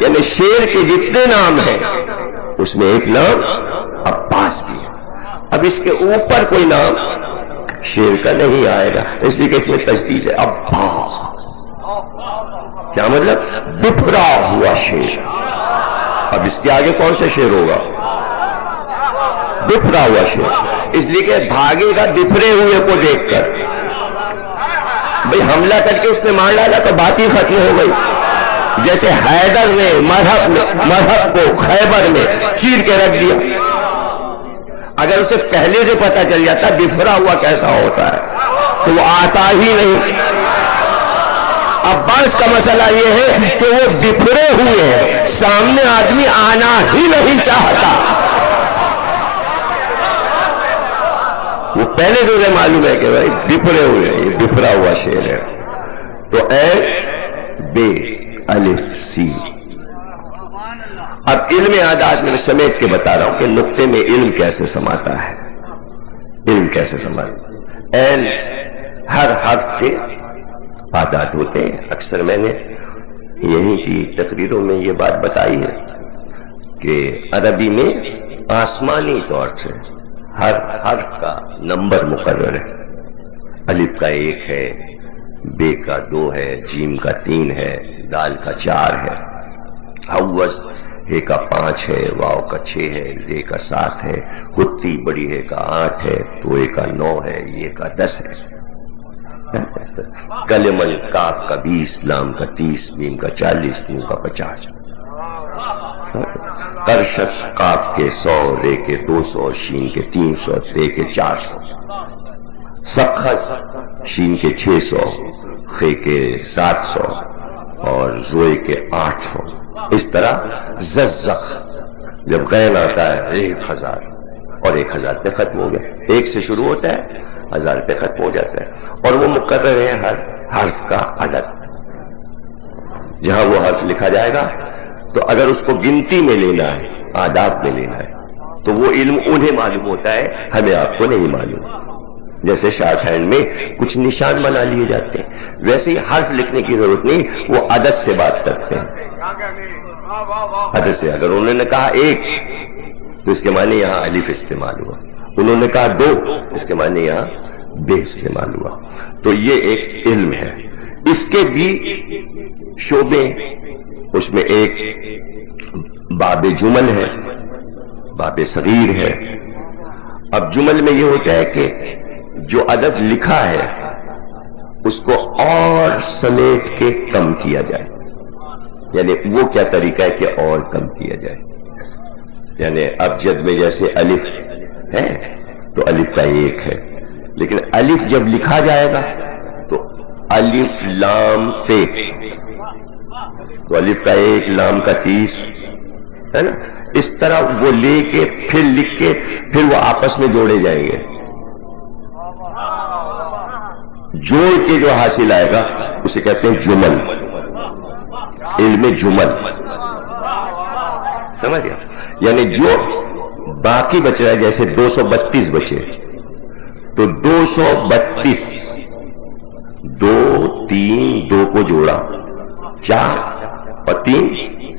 یعنی شیر کے جتنے نام ہیں اس میں ایک نام عباس بھی ہے۔ اب اس کے اوپر کوئی نام شیر کا نہیں آئے گا، اس لیے کہ اس میں تشدید ہے، عباس، کیا مطلب؟ بپھرا ہوا شیر. اب اس کے آگے کون سا شیر ہوگا؟ بپھرا ہوا شیر. اس لیے کہ بھاگے گا بپھرے ہوئے کو دیکھ کر. بھئی حملہ کر کے اس نے مار ڈالا تو بات ہی ختم ہو گئی. جیسے حیدر نے مرہب کو خیبر میں چیر کے رکھ دیا. اگر اسے پہلے سے پتا چل جاتا بپھرا ہوا کیسا ہوتا ہے تو وہ آتا ہی نہیں. عباس کا مسئلہ یہ ہے کہ وہ بپھرے ہوئے ہیں, سامنے آدمی آنا ہی نہیں چاہتا. وہ پہلے سے اسے معلوم ہے کہ بھائی بپھرے ہوئے ہیں, یہ بپھرا ہوا شعر ہے. تو اے بے الف سی. اب علم عادات میں سمیٹ کے بتا رہا ہوں کہ نقطے میں علم کیسے سماتا ہے. علم کیسے سماتا ہے؟ این ہر حرف کے عادات ہوتے ہیں. اکثر میں نے یہیں کی تقریروں میں یہ بات بتائی ہے کہ عربی میں آسمانی طور سے ہر حرف کا نمبر مقرر ہے. الف کا 1 ہے, بے کا 2 ہے, جیم کا 3 ہے, دال کا 4 ہے, حوض ہے کا 5 ہے, واو کا 6 ہے, زے کا 7 ہے, خطی بڑی ہے کا 8 ہے, توئے کا 9 ہے, یہ کا 10 ہے. کلمل کاف کا 20, لام کا 30, میم کا 40, نون کا 50. قرشت قاف کے 100, رے کے 200, شین کے 300, تے کے 400. سخص شین کے 600, خے کے 700 اور زوئے کے 800. اس طرح ززق جب غین آتا ہے 1000 اور 1000 پہ ختم ہو گیا. 1 سے شروع ہوتا ہے, 1000 پہ ختم ہو جاتا ہے. اور وہ مقرر ہے ہر حرف کا عدد. جہاں وہ حرف لکھا جائے گا تو اگر اس کو گنتی میں لینا ہے, آداب میں لینا ہے, تو وہ علم انہیں معلوم ہوتا ہے, ہمیں آپ کو نہیں معلوم. جیسے شارٹ ہینڈ میں کچھ نشان بنا لیے جاتے ہیں, ویسے ہی حرف لکھنے کی ضرورت نہیں, وہ عدد سے بات کرتے ہیں. عدد سے اگر انہوں نے کہا 1 تو اس کے معنی یہاں الف استعمال ہوا, انہوں نے کہا 2 اس کے معنی یہاں بے استعمال ہوا. تو یہ ایک علم ہے. اس کے بھی شعبے, اس میں ایک باب جمل ہے, باب صغیر ہے. اب جمل میں یہ ہوتا ہے کہ جو عدد لکھا ہے اس کو اور سمیٹ کے کم کیا جائے. یعنی وہ کیا طریقہ ہے کہ اور کم کیا جائے. یعنی ابجد میں جیسے الف ہے تو الف کا 1 ہے, لیکن الف جب لکھا جائے گا تو الف لام سے, تو الف کا 1, لام کا 30 ہے نا. اس طرح وہ لے کے پھر لکھ کے پھر وہ آپس میں جوڑے جائیں گے. جوڑ کے جو حاصل آئے گا اسے کہتے ہیں جمل. علم جمل سمجھ گیا. یعنی جو باقی بچ رہا ہے, جیسے 232 بچے تو 232 2 3 2 کو جوڑا 4 اور 3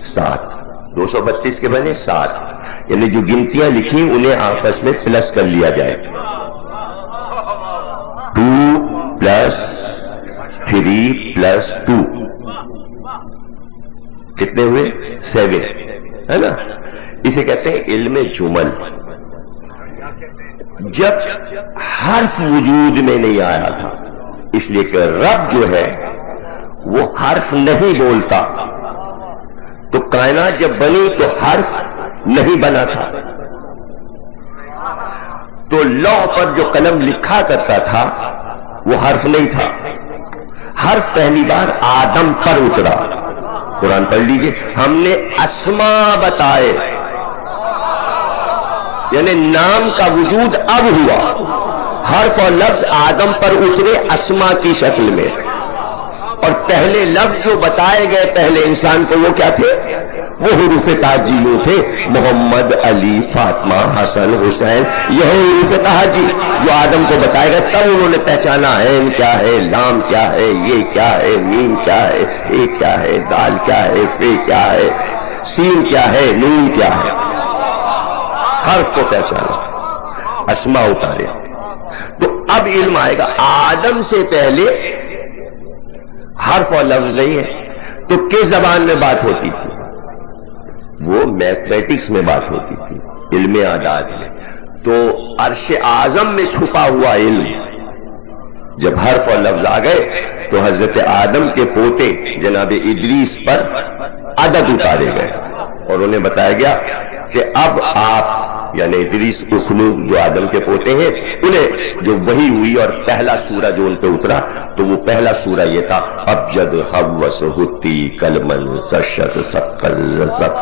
7, 232 کے بنے 7. یعنی جو گنتیاں لکھی انہیں آپس میں پلس کر لیا جائے. 2 + 3 + 2 کتنے ہوئے؟ 7 ہے نا. اسے کہتے ہیں علم جمل. جب حرف وجود میں نہیں آیا تھا, اس لیے کہ رب جو ہے وہ حرف نہیں بولتا, تو کائنات جب بنی تو حرف نہیں بنا تھا. تو لوح پر جو قلم لکھا کرتا تھا وہ حرف نہیں تھا. حرف پہلی بار آدم پر اترا. قرآن پڑھ لیجئے, ہم نے اسماء بتائے, یعنی نام کا وجود اب ہوا. حرف اور لفظ آدم پر اترے اسماء کی شکل میں, اور پہلے لفظ جو بتائے گئے پہلے انسان کو وہ کیا تھے؟ وہ حروف تہجی تھے. محمد, علی, فاطمہ, حسن, حسین, یہ حروف تہجی جو آدم کو بتائے گئے. تب انہوں نے پہچانا عین کیا ہے, لام کیا ہے, یہ کیا ہے, میم کیا ہے, اے کیا ہے, دال کیا ہے, فے کیا ہے, سین کیا ہے, نون کیا ہے. حرف کو پہچانا, اسماء اتارے. تو اب علم آئے گا. آدم سے پہلے حرف اور لفظ نہیں ہے, تو کس زبان میں بات ہوتی تھی؟ وہ میتھمیٹکس میں بات ہوتی تھی، علم اعداد میں۔ تو عرش اعظم میں چھپا ہوا علم جب حرف اور لفظ آ گئے تو حضرت آدم کے پوتے جناب ادریس پر عدد اتارے گئے اور انہیں بتایا گیا کہ اب آپ یعنی ادریس اخنوق جو آدم کے پوتے ہیں انہیں جو وحی ہوئی اور پہلا سورہ جو ان پہ اترا تو وہ پہلا سورہ یہ تھا ابجد حوث ہتی کلمن سشت سقل ززب۔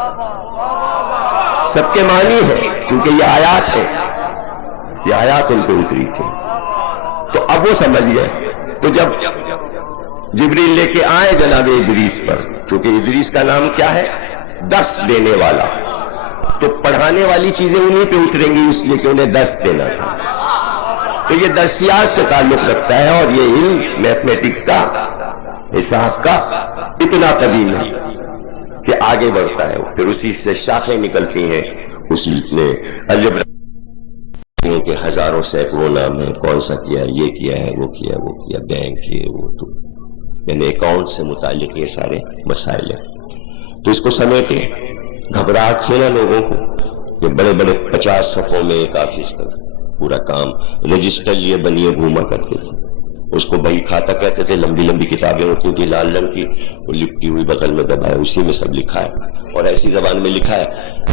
سب کے معنی ہے چونکہ یہ آیات ہے، یہ آیات ان پہ اتری تھی تو اب وہ سمجھ گئے۔ تو جب جبریل لے کے آئے جناب ادریس پر، چونکہ ادریس کا نام کیا ہے؟ درس دینے والا، تو پڑھانے والی چیزیں انہیں پہ اتریں گی اس لیے کہ انہیں درس دینا تھا۔ تو یہ درسیات سے تعلق رکھتا ہے اور یہ علم میتھمیٹکس کا، حساب کا اتنا قدیم ہے کہ آگے بڑھتا ہے، پھر اسی سے شاخیں نکلتی ہیں، اسی میں الجبر کے ہزاروں سینکڑوں نام ہیں، کون سا کیا، یہ کیا ہے، وہ کیا، وہ کیا، بینک یہ وہ، تو یعنی اکاؤنٹ سے متعلق یہ سارے مسائل ہیں۔ تو اس کو سمیٹے، گھبراہٹ تھی نا لوگوں کو کہ بڑے بڑے 50 صفحوں میں ایک آفس کا پورا کام، رجسٹر لیے بنیے گھوما کرتے تھے، اس کو بہی کھاتا کہتے تھے، لمبی لمبی کتابیں ہوتی تھی لال رنگ کی، وہ لپٹی ہوئی بغل میں دبائے، اسی میں سب لکھا ہے اور ایسی زبان میں لکھا ہے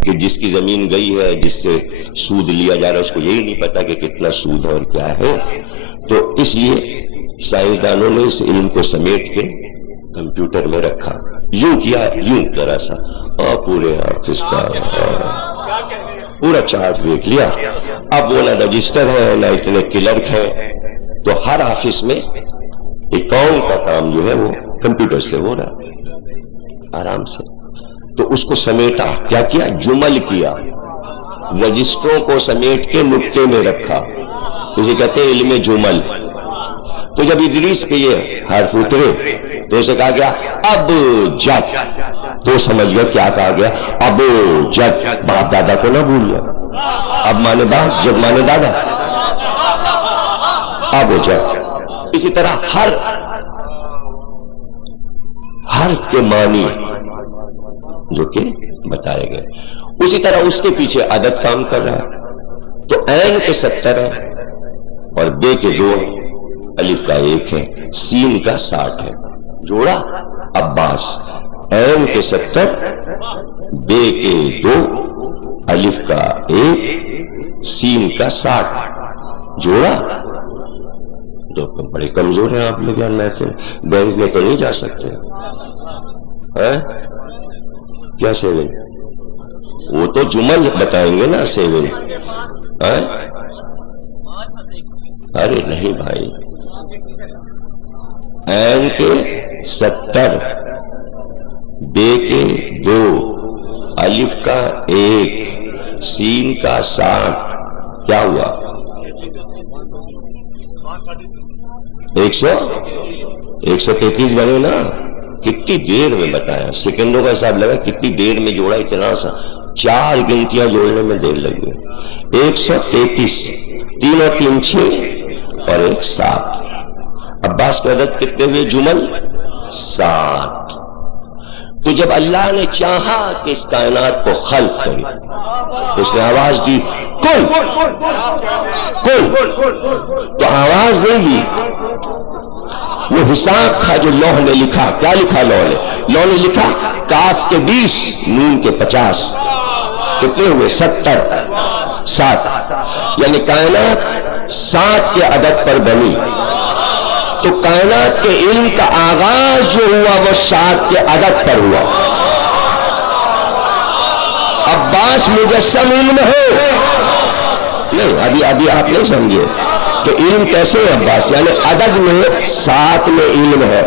کہ جس کی زمین گئی ہے، جس سے سود لیا جا رہا ہے، اس کو یہی نہیں پتا کہ کتنا سود ہے اور کیا ہے۔ تو اس لیے سائنسدانوں نے اس علم کو سمیٹ کے کمپیوٹر میں رکھا، یوں کیا، یوں ذرا سا اور پورے آفس کا پورا چارٹ دیکھ لیا۔ اب وہ نہ رجسٹر ہے نہ اتنے کلرک ہیں، تو ہر آفس میں اکاؤنٹ کا کام جو ہے وہ کمپیوٹر سے ہو رہا آرام سے۔ تو اس کو سمیٹا، کیا کیا؟ جمل کیا، رجسٹروں کو سمیٹ کے نقطے میں رکھا، اسے کہتے ہیں علم جمل۔ تو جب ادریس پہ یہ حرف اترے تو اسے کہا گیا اب جد، تو سمجھ گیا کیا کہا گیا، اب جد، باپ دادا کو نہ بھول گیا، اب مانے باپ، جد مانے دادا، اب جد۔ اسی طرح ہر حرف کے معنی جو کہ بتائے گئے، اسی طرح اس کے پیچھے عدد کام کر رہا ہے۔ تو عین کے 70 ہے اور بے کے 2 ہے، الف کا 1 ہے، سین کا 60 ہے، جوڑا عباس۔ عین کے 70، بے کے 2، الف کا 1، سین کا 60، جوڑا۔ تو بڑے کمزور ہیں آپ لوگ یار، میتھ بینک میں تو نہیں جا سکتے، کیا 7؟ وہ تو جمل بتائیں گے نا 7۔ ارے نہیں بھائی، عین کے 70، بے کے 2، الف کا 1، سین کا 60، کیا ہوا؟ 133 بنے نا۔ کتنی دیر میں بتایا، سیکنڈوں کا حساب لگا کتنی دیر میں جوڑا، اتنا سا 4 گنتیاں جوڑنے میں دیر لگی۔ 133، 3 اور 3 6 اور 1 7۔ عباس کے عدد کتنے ہوئے جمل؟ 7۔ تو جب اللہ نے چاہا کہ اس کائنات کو خلق کرے، اس نے آواز دی کن کن، تو آواز نہیں دی، وہ حساب تھا جو لوح نے لکھا۔ کیا لکھا لوح نے لکھا کاف کے 20، نون کے 50، کتنے ہوئے؟ 70، 7، یعنی کائنات 7 کے عدد پر بنی۔ تو کائنات کے علم کا آغاز جو ہوا وہ 7 کے عدد پر ہوا۔ عباس مجسم علم ہے نہیں، ابھی آپ نہیں سمجھے کہ علم کیسے ہے عباس، یعنی عدد میں 7 میں علم ہے۔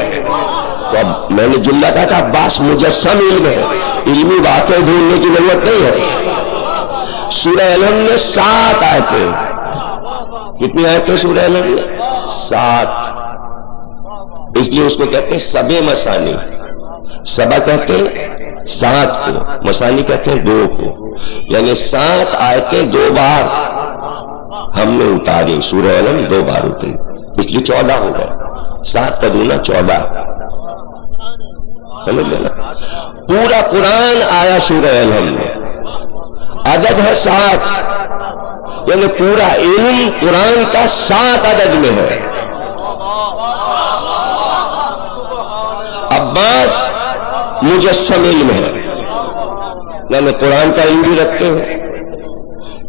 تو اب میں نے جملہ کہا تھا عباس مجسم علم ہے، علمی واقع ڈھونڈنے کی ضرورت نہیں ہے۔ سورہ علم میں 7 آیتیں، کتنی آیتیں سورہ علم میں؟ 7۔ اس لیے اس کو کہتے ہیں سبع مثانی، سبع کہتے ہیں 7 کو، مثانی کہتے ہیں 2 کو، یعنی 7 آیتیں 2 بار ہم نے اتاری، سورہ علم 2 بار اتری، اس لیے 14 ہو گئے، 7 کا دونا 14۔ سمجھ لینا. پورا قرآن آیا سورہ الحمد میں، عدد ہے 7، یعنی پورا علم قرآن کا 7 عدد میں ہے. عباس مجسم علم ہے، یعنی قرآن کا علم بھی رکھتے ہیں،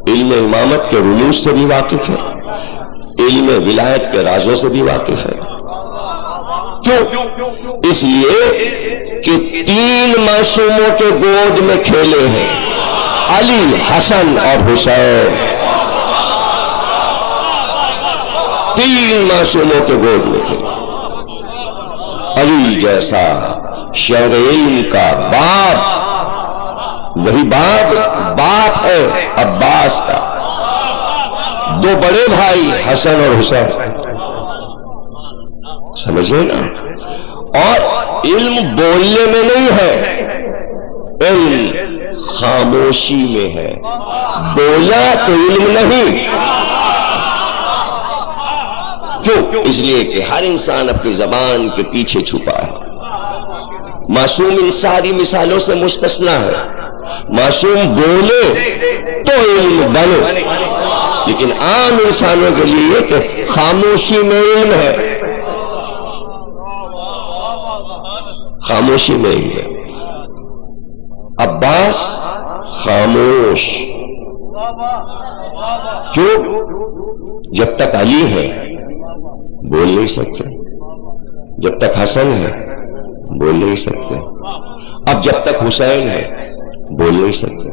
علم امامت کے رموز سے بھی واقف ہے، علم ولایت کے رازوں سے بھی واقف ہے. کیوں؟ اس لیے کہ 3 معصوموں کے گود میں کھیلے ہیں، علی، حسن اور حسین. 3 معصوموں کے گود میں کھیلے. علی جیسا شہر علم کا باپ، وہی باپ ہے عباس کا. 2 بڑے بھائی حسن اور حسین، سمجھے نا. اور علم بولنے میں نہیں ہے، علم خاموشی میں ہے. بولا تو علم نہیں. کیوں؟ اس لیے کہ ہر انسان اپنی زبان کے پیچھے چھپا ہے. معصوم ان ساری مثالوں سے مستثنا ہے. معصوم بولے تو علم بنے، لیکن عام انسانوں کے لیے کہ خاموشی میں علم ہے، خاموشی میں علم ہے. عباس خاموش. کیوں؟ جب تک علی ہے بول نہیں سکتے، جب تک حسن ہے بول نہیں سکتے، اب جب تک حسین ہے بول نہیں سکتے.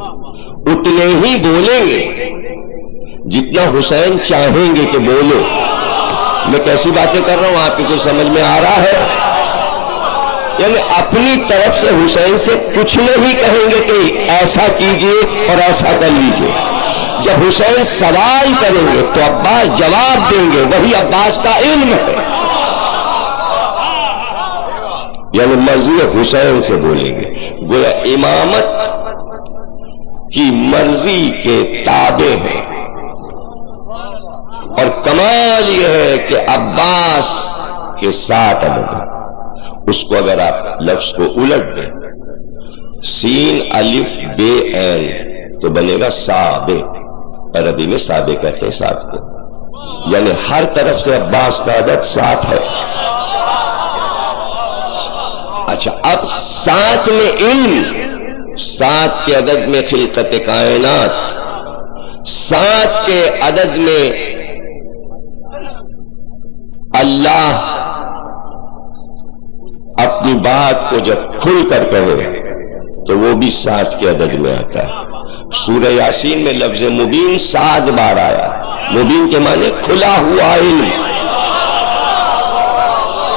اتنے ہی بولیں گے جتنا حسین چاہیں گے کہ بولو. میں کیسی باتیں کر رہا ہوں، آپ کی کچھ سمجھ میں آ رہا ہے؟ یعنی اپنی طرف سے حسین سے کچھ نہیں کہیں گے کہ ایسا کیجئے اور ایسا کر لیجئے. جب حسین سوال کریں گے تو عباس جواب دیں گے، وہی عباس کا علم ہے. یعنی مرضی حسین سے بولیں گے. گویا امامت کی مرضی کے تابع ہے. اور کمال یہ ہے کہ عباس کے 7 عدد ہے. اس کو اگر آپ لفظ کو الٹ دیں، سین الف بے عین، تو بنے گا صابے. عربی میں صابے کہتے ہیں 7 کو. یعنی ہر طرف سے عباس کا عدد 7 ہے. اچھا، اب 7 میں علم، 7 کے عدد میں خلقت کائنات، 7 کے عدد میں اللہ اپنی بات کو جب کھل کر کہے تو وہ بھی 7 کے عدد میں آتا ہے. سورہ یاسین میں لفظ مبین 7 بار آیا. مبین کے معنی کھلا ہوا علم،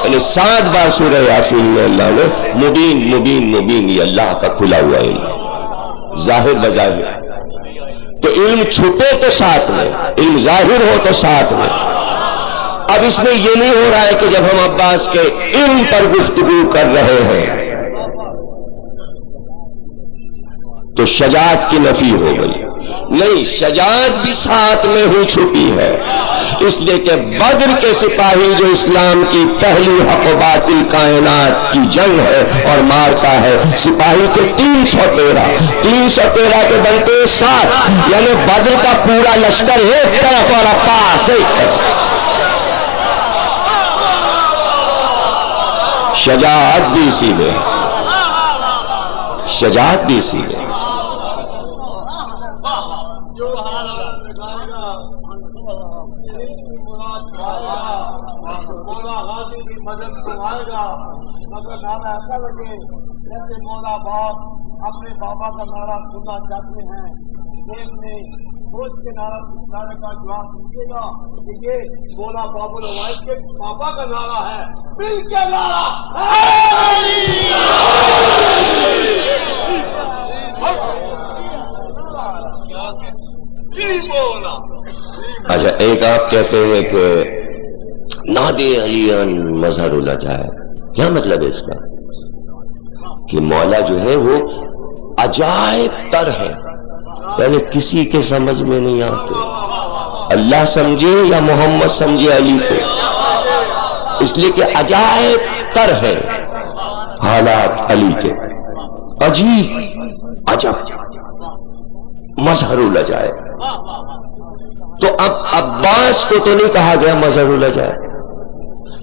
یعنی 7 بار سورہ یاسین میں اللہ نے مبین مبین مبین، یہ اللہ کا کھلا ہوا علم، ظاہر بظاہر. تو علم چھپے تو 7 میں، علم ظاہر ہو تو 7 میں. اب اس میں یہ نہیں ہو رہا ہے کہ جب ہم عباس کے علم پر گفتگو کر رہے ہیں تو شجاعت کی نفی ہو گئی. نہیں، شجاعت بھی 7 میں ہی چھپی ہے. اس لیے کہ بدر کے سپاہی جو اسلام کی پہلی حق و باطل کائنات کی جنگ ہے اور مارتا ہے، سپاہی کے 313 کے بنتے 7، یعنی بدر کا پورا لشکر ایک طرف اور عباس ایک طرف. شجاعت بھی اسی میں، شجاعت بھی اسی میں. جیسے مولا باپ اپنے بابا کا نعرہ سننا چاہتے ہیں، دیکھنے سوچ کے نعرے کا جواب دیجیے گا کہ یہ مولا باب الوائد کے بابا کا نعرہ ہے. مل کے نعرہ اچھا، ایک آپ کہتے ہیں کہ نادے علی مظہر العجائب. کیا مطلب ہے اس کا؟ کہ مولا جو ہے وہ عجائب تر ہے، یعنی کسی کے سمجھ میں نہیں آتے. اللہ سمجھے یا محمد سمجھے علی کو، اس لیے کہ عجائب تر ہے. حالات علی کے عجیب عجب مظہر العجائب. تو اب عباس کو تو نہیں کہا گیا مظہر العجائب،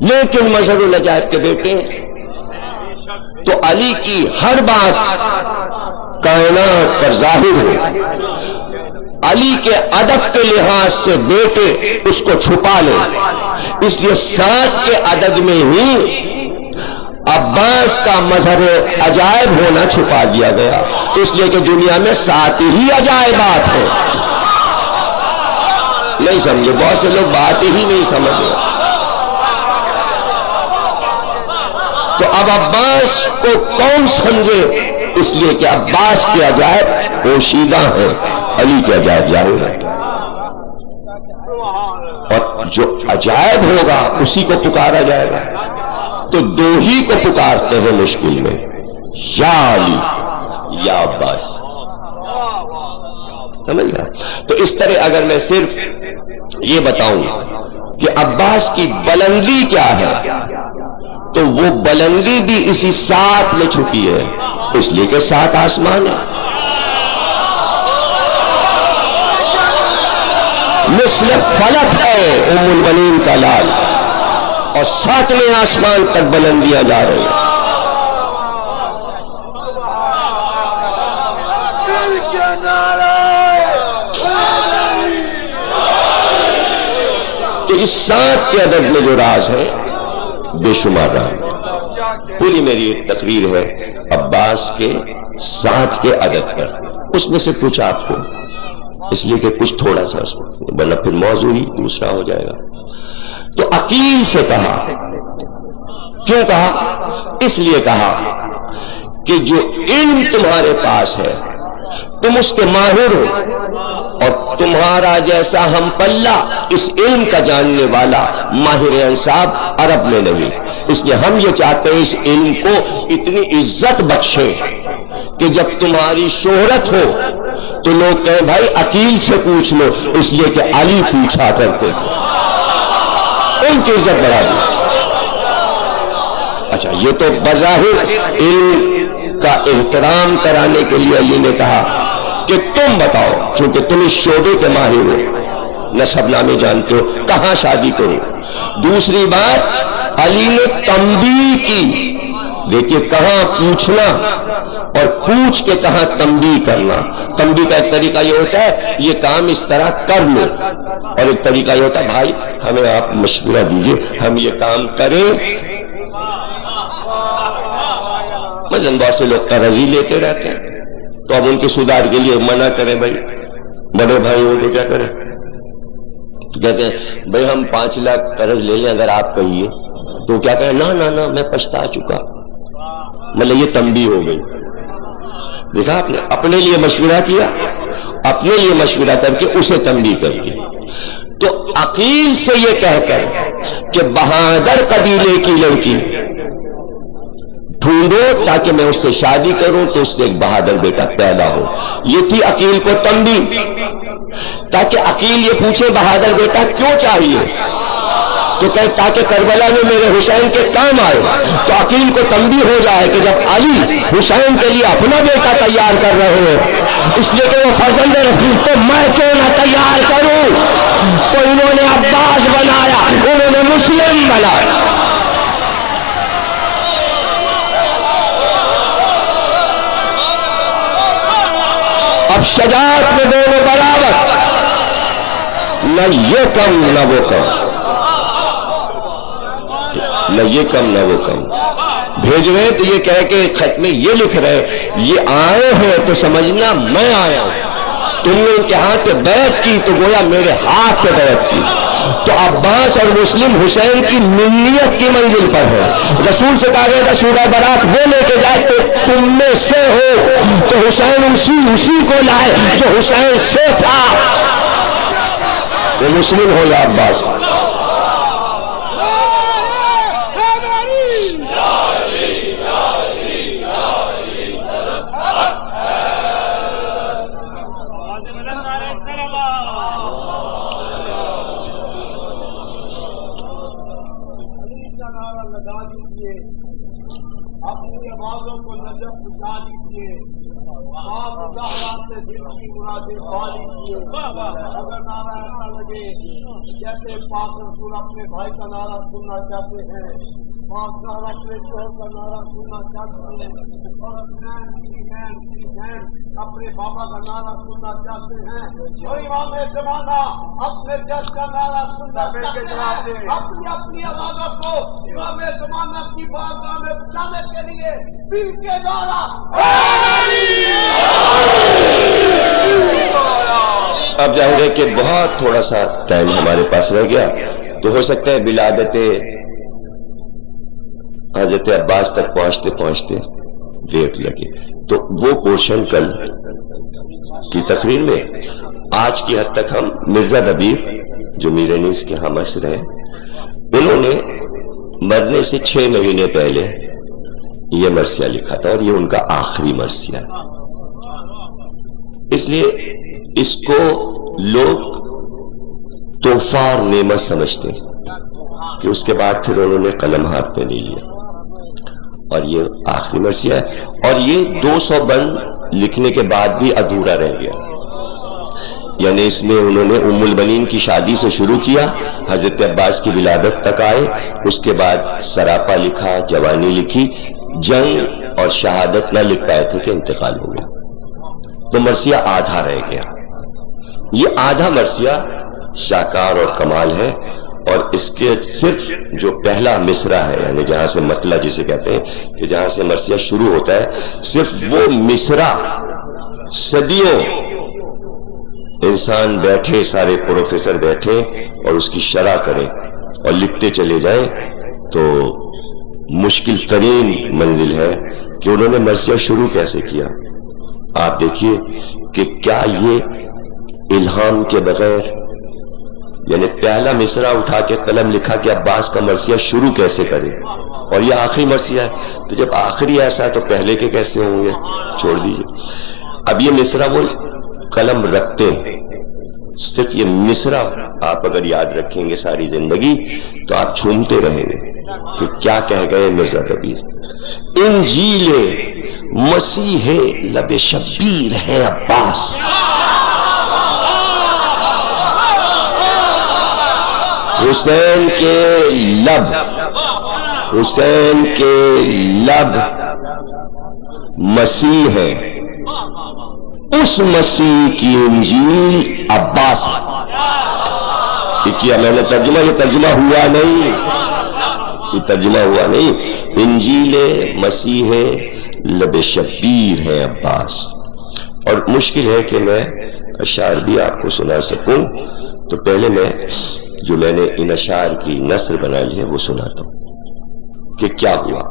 لیکن مظہر العجائب کے بیٹے ہیں. تو علی کی ہر بات کائنات پر ظاہر ہو. علی کے ادب کے لحاظ سے بیٹے اس کو چھپا لے، اس لیے 7 کے عدد میں ہی عباس کا مظہر عجائب ہونا چھپا دیا گیا، اس لیے کہ دنیا میں 7 ہی عجائبات ہیں. نہیں سمجھے؟ بہت سے لوگ بات ہی نہیں سمجھے. تو اب عباس کو کون سمجھے؟ اس لیے کہ عباس کے عجائب پوشیدہ ہیں، علی کے عجائب ظاہر ہیں. اور جو عجائب ہوگا اسی کو پکارا جائے گا. تو 2 ہی کو پکارتے ہیں مشکل میں، یا علی یا عباس. سمجھ گیا؟ تو اس طرح اگر میں صرف یہ بتاؤں کہ عباس کی بلندی کیا ہے، تو وہ بلندی بھی اسی 7 میں چھپی ہے، اس لیے کہ 7 آسمان ہے. مثل فلک ہے ام البنین کا لال، اور 7ویں آسمان تک بلندیاں جا رہی ہیں. تو اس 7 کے عدد میں جو راز ہے بے شمار راز. پوری میری ایک تقریر ہے عباس کے 7 کے عدد پر، اس میں سے کچھ آپ کو، اس لیے کہ کچھ تھوڑا سا اس کو، ورنہ پھر موضوع ہی دوسرا ہو جائے گا. تو عقیل سے کہا. کیوں کہا؟ اس لیے کہا کہ جو علم تمہارے پاس ہے تم اس کے ماہر ہو، اور تمہارا جیسا ہم پلہ اس علم کا جاننے والا ماہر انصاب عرب میں نہیں. اس لیے ہم یہ چاہتے ہیں اس علم کو اتنی عزت بخشے کہ جب تمہاری شہرت ہو تو لوگ کہیں بھائی عقیل سے پوچھ لو، اس لیے کہ علی پوچھا کرتے تھے، ان کی عزت بڑھا دی. اچھا، یہ تو بظاہر علم کا احترام کرانے کے لیے علی نے کہا کہ تم بتاؤ، چونکہ تم اس شعبے کے ماہر ہو، نسب نامے جانتے ہو، کہاں شادی کرو. دوسری بات علی نے تنبیہ کی. دیکھیے کہاں پوچھنا اور پوچھ کے کہاں تنبیہ کرنا. تنبیہ کا ایک طریقہ یہ ہوتا ہے یہ کام اس طرح کر لو، اور ایک طریقہ یہ ہوتا ہے بھائی ہمیں آپ مشورہ دیجئے ہم یہ کام کریں. مثلاً بہت سے لوگ قرض ہی لیتے رہتے ہیں، تو اب ان کے سدھار کے لیے منع کریں، بھائی بڑے بھائی ہوں تو کیا کریں؟ تو کہتے ہیں بھئی ہم 5 لاکھ قرض لے لیں اگر آپ کہیے، تو کیا کہیں نہ میں پچھتا چکا. مطلب یہ تنبیہ ہو گئی. دیکھا آپ نے اپنے لیے مشورہ کیا، اپنے لیے مشورہ کر کے اسے تنبیہ کر دی. تو عقیل سے یہ کہہ کر کہ بہادر قبیلے کی لڑکی ڈھونڈو تاکہ میں اس سے شادی کروں تو اس سے ایک بہادر بیٹا پیدا ہو، یہ تھی عقیل کو تنبیہ. تاکہ عقیل یہ پوچھے بہادر بیٹا کیوں چاہیے، تو کہ تاکہ کربلا میں میرے حسین کے کام آئے. تو عقیل کو تنبیہ ہو جائے کہ جب علی حسین کے لیے اپنا بیٹا تیار کر رہے ہیں، اس لیے کہ وہ فرزند رسول، تو میں کیوں نہ تیار کروں. تو انہوں نے عباس بنایا، انہوں نے مسلم بنایا. اب شجاعت میں دونوں برابر، نہ یہ کم نہ وہ کم، نہ یہ کم نہ وہ کم. بھیج رہے تو یہ کہہ کے خط میں یہ لکھ رہے یہ آئے ہیں تو سمجھنا میں آیا ہوں. تم نے ان کے ہاتھ پہ بیعت کی تو گویا میرے ہاتھ پہ بیعت کی. تو عباس اور مسلم حسین کی منیت کی منزل پر ہے. رسول سے کہا گیا تھا سورہ برات وہ لے کے جائے تو تم میں سے ہو، تو حسین اسی کو لائے جو حسین سے تھا. وہ مسلم ہو یا عباس. اپنی آوازوں کو نجف پہنچا دیجیے، آپ مظاہرات سے دل کی مرادیں پا لیجیے۔ اگر نعرہ ایسا لگے جیسے پاک رسول اپنے بھائی کا نعرہ سننا چاہتے ہیں، پاک زہرا اپنے شوہر کا نعرہ سننا چاہتے ہیں، اور اپنے بابا کا نعرہ سننا چاہتے ہیں، اور امام زمانہ اپنے جج کا نعرہ سننا چاہتے ہیں، اپنی اپنی آوازوں کو امام زمانہ کی بارگاہ میں پہنچانے کے لیے پیر کے نعرہ۔ اب ظاہر ہے کہ بہت تھوڑا سا ٹائم ہمارے پاس رہ گیا، تو ہو سکتا ہے ولادت حضرت عباس تک پہنچتے پہنچتے دیر لگے، تو وہ پورشن کل کی تقریر میں آج کی حد تک ہم مرزا ربیع جو میر انیس کے ہم عصر ہیں، انہوں نے مرنے سے 6 مہینے پہلے یہ مرثیہ لکھا تھا، اور یہ ان کا آخری مرثیہ ہے۔ اس لیے اس کو لوگ تحفہ اور نعمت سمجھتے ہیں کہ اس کے بعد پھر انہوں نے قلم ہاتھ میں نہیں لیا، اور یہ آخری مرثیہ ہے، اور یہ 200 بند لکھنے کے بعد بھی ادھورا رہ گیا۔ یعنی اس میں انہوں نے ام البنین کی شادی سے شروع کیا، حضرت عباس کی ولادت تک آئے، اس کے بعد سراپا لکھا، جوانی لکھی، جنگ اور شہادت نہ لکھ پائے تھے کہ انتقال ہو گیا، تو مرثیہ آدھا رہ گیا۔ یہ آدھا مرثیہ شاکار اور کمال ہے، اور اس کے صرف جو پہلا مصرع ہے، یعنی جہاں سے مطلع جسے کہتے ہیں کہ جہاں سے مرثیہ شروع ہوتا ہے، صرف وہ مصرع صدیوں انسان بیٹھے، سارے پروفیسر بیٹھے اور اس کی شرح کریں اور لکھتے چلے جائیں، تو مشکل ترین منزل ہے کہ انہوں نے مرثیہ شروع کیسے کیا۔ آپ دیکھیے کہ کیا یہ الہام کے بغیر، یعنی پہلا مصرع اٹھا کے قلم لکھا کہ عباس کا مرثیہ شروع کیسے کرے، اور یہ آخری مرثیہ ہے، تو جب آخری ایسا ہے تو پہلے کے کیسے ہوں گے؟ چھوڑ دیجیے۔ اب یہ مصرع وہ قلم رکھتے ہیں، صرف یہ مصرع آپ اگر یاد رکھیں گے ساری زندگی تو آپ جھومتے رہیں گے کہ کیا کہہ گئے مرزا ربیع۔ انجیل مسیح لب شبیر ہے عباس، حسین کے لب، حسین کے لب مسیح ہے، اس مسیح کی انجیل عباس۔ یہ کیا میں نے ترجمہ، یہ ترجمہ ہوا نہیں، یہ ترجمہ ہوا نہیں، انجیل مسیح لب شبیر ہے عباس۔ اور مشکل ہے کہ میں اشعار بھی آپ کو سنا سکوں، تو پہلے جو میں نے ان اشعار کی نثر بنا لی ہے وہ سناتا ہوں کہ کیا ہوا۔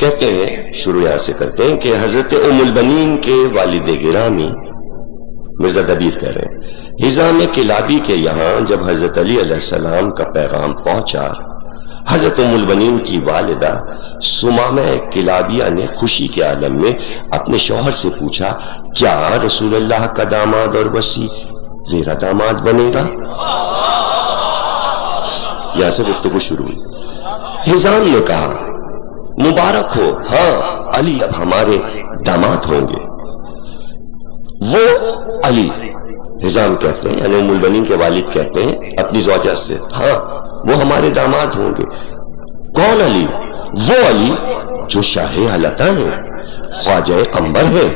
کہتے ہیں، شروع یہاں سے کرتے ہیں کہ حضرت ام البنین کے والد گرامی مرزا ربیع کہہ رہے ہیں، حزام کلابی کے یہاں جب حضرت علی علیہ السلام کا پیغام پہنچا، حضرت ام البنین کی والدہ سمامہ کلابیہ نے خوشی کے عالم میں اپنے شوہر سے پوچھا، کیا رسول اللہ کا داماد اور وصی میرا داماد بنے گا؟ یہاں سے گفتگو شروع ہوئی۔ حزام نے کہا، مبارک ہو، ہاں علی اب ہمارے داماد ہوں گے۔ وہ علی، حزام کہتے ہیں یعنی ام البنین کے والد کہتے ہیں اپنی زوجہ سے، ہاں وہ ہمارے داماد ہوں گے۔ کون علی؟ وہ علی جو شاہ علتان ہے، خواجہ قمبر ہے،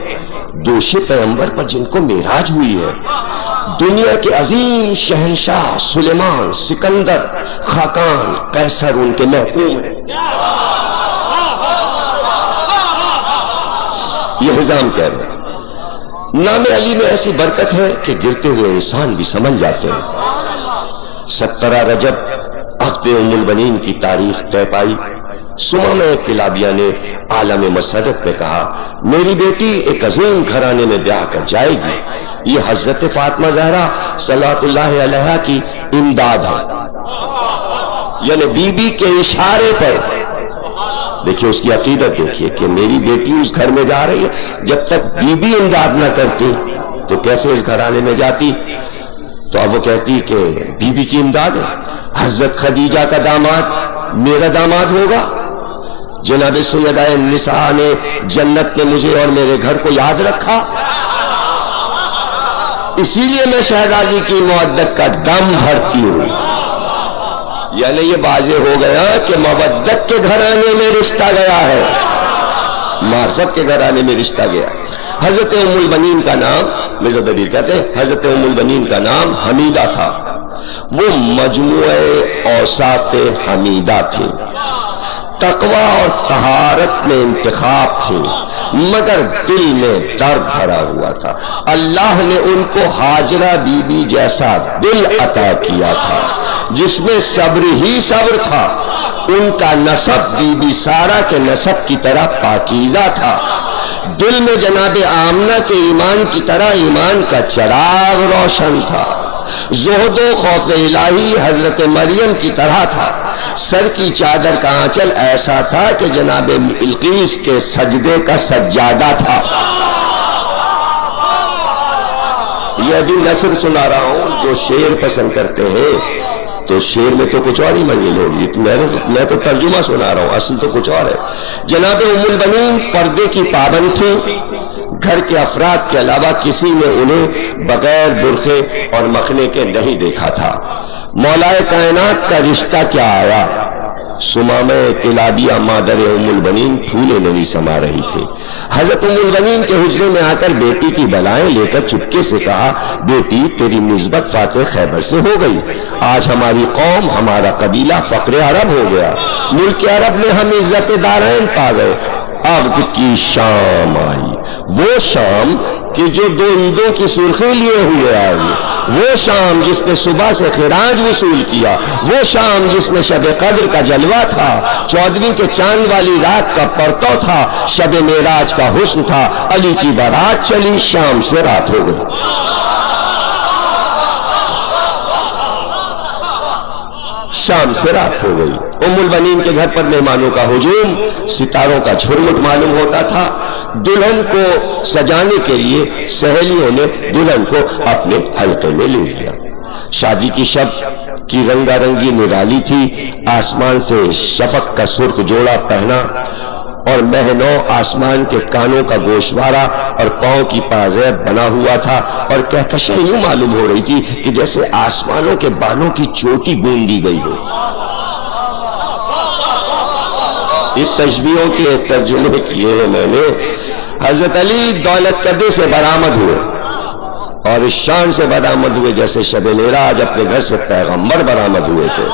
دوش پیغمبر پر جن کو معراج ہوئی ہے، دنیا کے عظیم شہنشاہ سلیمان، سکندر، خاقان، قیصر ان کے محکوم ہیں۔ یہ حزام کہہ رہے ہیں۔ نام علی میں ایسی برکت ہے کہ گرتے ہوئے انسان بھی سمجھ جاتے ہیں۔ 17 رجب عقد ام البنین کی تاریخ طے پائی۔ سمامہ کلابیہ نے عالم مسرت میں کہا، میری بیٹی ایک عظیم گھرانے میں بیاہ کر جائے گی، یہ حضرت فاطمہ زہرا صلوات اللہ علیہا کی امداد ہے۔ یعنی بی بی کے اشارے پر دیکھیے اس کی عقیدت، دیکھیے کہ میری بیٹی اس گھر میں جا رہی ہے، جب تک بی بی امداد نہ کرتی تو کیسے اس گھرانے میں جاتی؟ تو اب وہ کہتی کہ بی بی کی امداد ہے۔ حضرت خدیجہ کا داماد میرا داماد ہوگا؟ جناب سیدہ النساء نے جنت میں مجھے اور میرے گھر کو یاد رکھا، اسی لیے میں شہزادی کی مودت کا دم بھرتی ہوں۔ یعنی یہ واضح ہو گیا کہ مودت کے گھرانے میں رشتہ گیا ہے، معرفت کے گھرانے میں رشتہ گیا۔ حضرت ام البنین کا نام، مرزا دبیر کہتے ہیں، حضرت ام البنین کا نام حمیدہ تھا، وہ مجموعہ اوصاف حمیدہ تھی، تقوی اور طہارت میں انتخاب تھی، مگر دل میں درد بھرا ہوا تھا۔ اللہ نے ان کو ہاجرہ بی بی جیسا دل عطا کیا تھا جس میں صبر ہی صبر تھا۔ ان کا نسب بی بی سارہ کے نسب کی طرح پاکیزہ تھا، دل میں جناب آمنہ کے ایمان کی طرح ایمان کا چراغ روشن تھا، زہد و خوف الہی حضرت مریم کی طرح تھا، سر کی چادر کا آنچل ایسا تھا کہ جناب بلقیس کے سجدے کا سجادہ تھا۔ یہ ابھی نثر سنا رہا ہوں، جو شعر پسند کرتے ہیں تو شعر میں تو کچھ اور ہی منزل ہوگی، میں تو ترجمہ سنا رہا ہوں، اصل تو کچھ اور ہے۔ جناب ام البنین پردے کی پابند تھی، گھر کے افراد کے علاوہ کسی نے انہیں بغیر برقعے اور مکھنے کے نہیں دیکھا تھا۔ مولائے کائنات کا رشتہ کیا آیا؟ سمامہ کلابیہ مادر ام البنین پھولے نہیں سما رہی تھی۔ حضرت ام البنین کے حجرے میں آ کر بیٹی کی بلائیں لے کر چپکے سے کہا، بیٹی تیری نسبت فاتح خیبر سے ہو گئی، آج ہماری قوم، ہمارا قبیلہ فقر عرب ہو گیا، ملک عرب میں ہم عزت دارین پا گئے۔ عقد کی شام آئی، وہ شام کہ جو دو عیدوں کی سرخی لیے ہوئے آئی، وہ شام جس نے صبح سے خراج وصول کیا، وہ شام جس میں شب قدر کا جلوہ تھا، 14ویں کے چاند والی رات کا پرتو تھا، شب معراج کا حسن تھا۔ علی کی بارات چلی، شام سے رات ہو گئی۔ شام سے رات ہو گئی۔ ام البنین کے گھر پر مہمانوں کا ہجوم، ستاروں کا جھرمٹ معلوم ہوتا تھا۔ دلہن کو سجانے کے لیے سہیلیوں نے دلہن کو اپنے حلقے میں لے لیا۔ شادی کی شب کی رنگا رنگی نرالی تھی، آسمان سے شفق کا سرخ جوڑا پہنا اور مہنو آسمان کے کانوں کا گوشوارہ اور پاؤں کی پازیب بنا ہوا تھا، اور کہکشاں یوں معلوم ہو رہی تھی کہ جیسے آسمانوں کے بالوں کی چوٹی گوندی گئی ہو۔ یہ تشبیہوں کے ترجمے کیے ہیں میں نے۔ حضرت علی دولت کدے سے برآمد ہوئے اور اس شان سے برآمد ہوئے جیسے شب معراج اپنے گھر سے پیغمبر برآمد ہوئے تھے،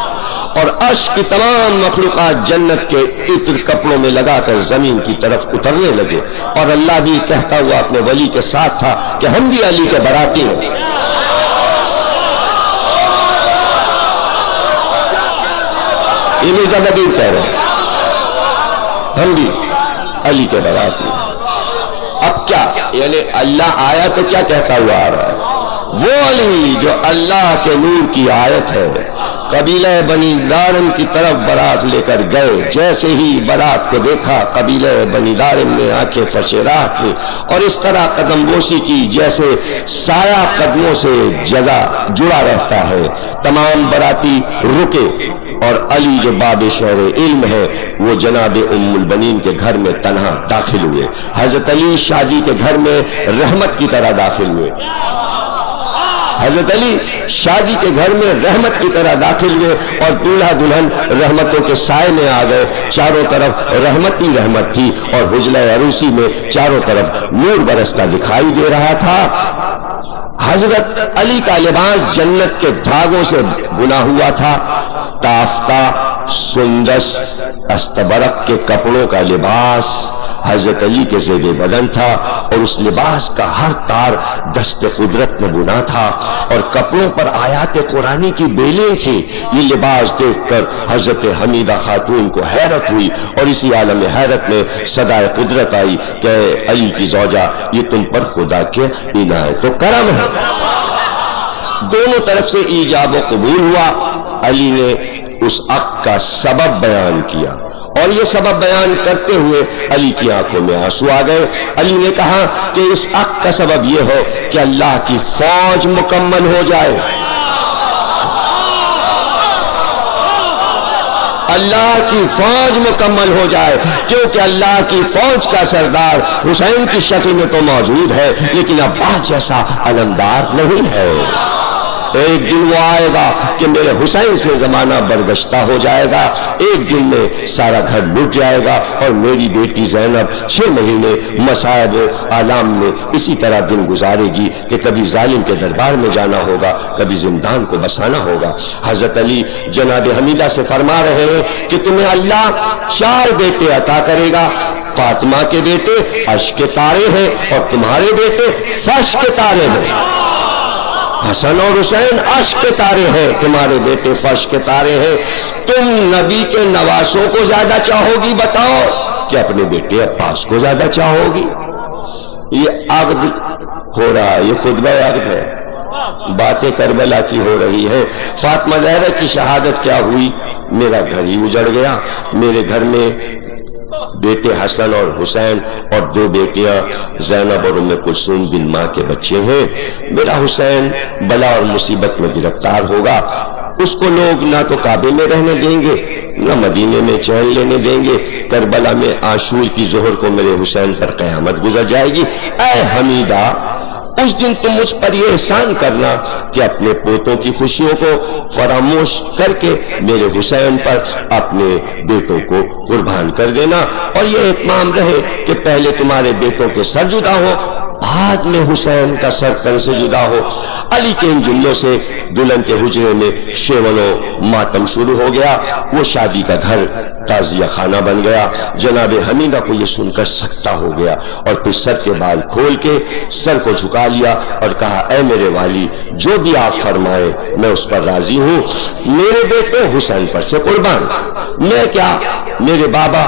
اور عرش کی تمام مخلوقات جنت کے عطر کپڑوں میں لگا کر زمین کی طرف اترنے لگے، اور اللہ بھی کہتا ہوا اپنے ولی کے ساتھ تھا کہ ہم بھی علی کے باراتی ہیں۔ یہ مرزا دبیر کہہ رہے ہیں، ہم بھی علی کے باراتی ہیں۔ اب کیا، یعنی اللہ آیا تو کیا کہتا ہوا آ رہا ہے؟ وہ علی جو اللہ کے نور کی آیت ہے، قبیلہ بنی دارم کی طرف بارات لے کر گئے، جیسے ہی بارات کو دیکھا قبیلہ بنی دارم نے آنکھیں فشراہ کی اور اس طرح قدم بوسی کی جیسے سایہ قدموں سے جزا جڑا رہتا ہے۔ تمام باراتی رکے اور علی جو باب شہر علم ہے وہ جناب ام البنین کے گھر میں تنہا داخل ہوئے۔ حضرت علی شادی کے گھر میں رحمت کی طرح داخل ہوئے۔ حضرت علی شادی کے گھر میں رحمت کی طرح داخل ہوئے اور دولہا دلہن رحمتوں کے سائے میں آ گئے۔ چاروں طرف رحمت ہی رحمت تھی اور حجلہ عروسی میں چاروں طرف نور برستا دکھائی دے رہا تھا۔ حضرت علی کا لباس جنت کے دھاگوں سے بنا ہوا تھا، تافتہ، سندس، استبرق کے کپڑوں کا لباس حضرت علی کے زیب بدن تھا، اور اس لباس کا ہر تار دست قدرت میں بنا تھا، اور کپڑوں پر آیات قرآنی کی بیلیں تھی۔ یہ لباس دیکھ کر حضرت حمیدہ خاتون کو حیرت ہوئی، اور اسی عالم حیرت میں صدائے قدرت آئی کہ اے علی کی زوجہ، یہ تم پر خدا کے عنایت و کرم ہے۔ دونوں طرف سے ایجاب و قبول ہوا۔ علی نے اس عقد کا سبب بیان کیا، اور یہ سبب بیان کرتے ہوئے علی کی آنکھوں میں آنسو آ گئے۔ علی نے کہا کہ اس عقد کا سبب یہ ہو کہ اللہ کی فوج مکمل ہو جائے۔ اللہ کی فوج مکمل ہو جائے، کیونکہ اللہ کی فوج کا سردار حسین کی شکل میں تو موجود ہے لیکن عباس جیسا علمدار نہیں ہے۔ ایک دن وہ آئے گا کہ میرے حسین سے زمانہ برگشتہ ہو جائے گا، ایک دن میں سارا گھر لٹ جائے گا اور میری بیٹی زینب 6 مہینے مصائب و آلام میں اسی طرح دن گزارے گی کہ کبھی ظالم کے دربار میں جانا ہوگا، کبھی زندان کو بسانا ہوگا۔ حضرت علی جناب حمیدہ سے فرما رہے ہیں کہ تمہیں اللہ 4 بیٹے عطا کرے گا، فاطمہ کے بیٹے عرش کے تارے ہیں اور تمہارے بیٹے فرش کے تارے ہیں۔ حسن اور حسین عرش کے تارے ہیں، تمہارے بیٹے فرش کے تارے ہیں۔ تم نبی کے نواسوں کو زیادہ چاہو گی بتاؤ کہ اپنے بیٹے عباس کو زیادہ چاہو گی؟ یہ عقد ہو رہا ہے، یہ خطبہ عقد ہے، باتیں کربلا کی ہو رہی ہے۔ فاطمہ زہرا کی شہادت کیا ہوئی؟ میرا گھر ہی اجڑ گیا، میرے گھر میں بیٹے حسن اور حسین اور 2 بیٹیاں زینب اور ام کلثوم بن ماں کے بچے ہیں۔ میرا حسین بلا اور مصیبت میں گرفتار ہوگا، اس کو لوگ نہ تو کعبے میں رہنے دیں گے نہ مدینے میں چین لینے دیں گے۔ کربلا میں عاشور کی ظہر کو میرے حسین پر قیامت گزر جائے گی۔ اے حمیدہ، اس دن تم مجھ پر یہ احسان کرنا کہ اپنے پوتوں کی خوشیوں کو فراموش کر کے میرے حسین پر اپنے بیٹوں کو قربان کر دینا، اور یہ اہتمام رہے کہ پہلے تمہارے بیٹوں کے سر جدا ہو، بعد میں حسین کا سر تن سے جدا ہو۔ علی کے ان جملوں سے دلہن کے حجرے میں شیون و ماتم شروع ہو گیا، وہ شادی کا گھر تعزیہ خانہ بن گیا۔ جناب حمیدہ کو یہ سن کر سکتہ ہو گیا اور پھر سر کے بال کھول کے سر کو جھکا لیا اور کہا، اے میرے والی، جو بھی آپ فرمائیں میں اس پر راضی ہوں، میرے بیٹے حسین پر سے قربان، میں کیا، میرے بابا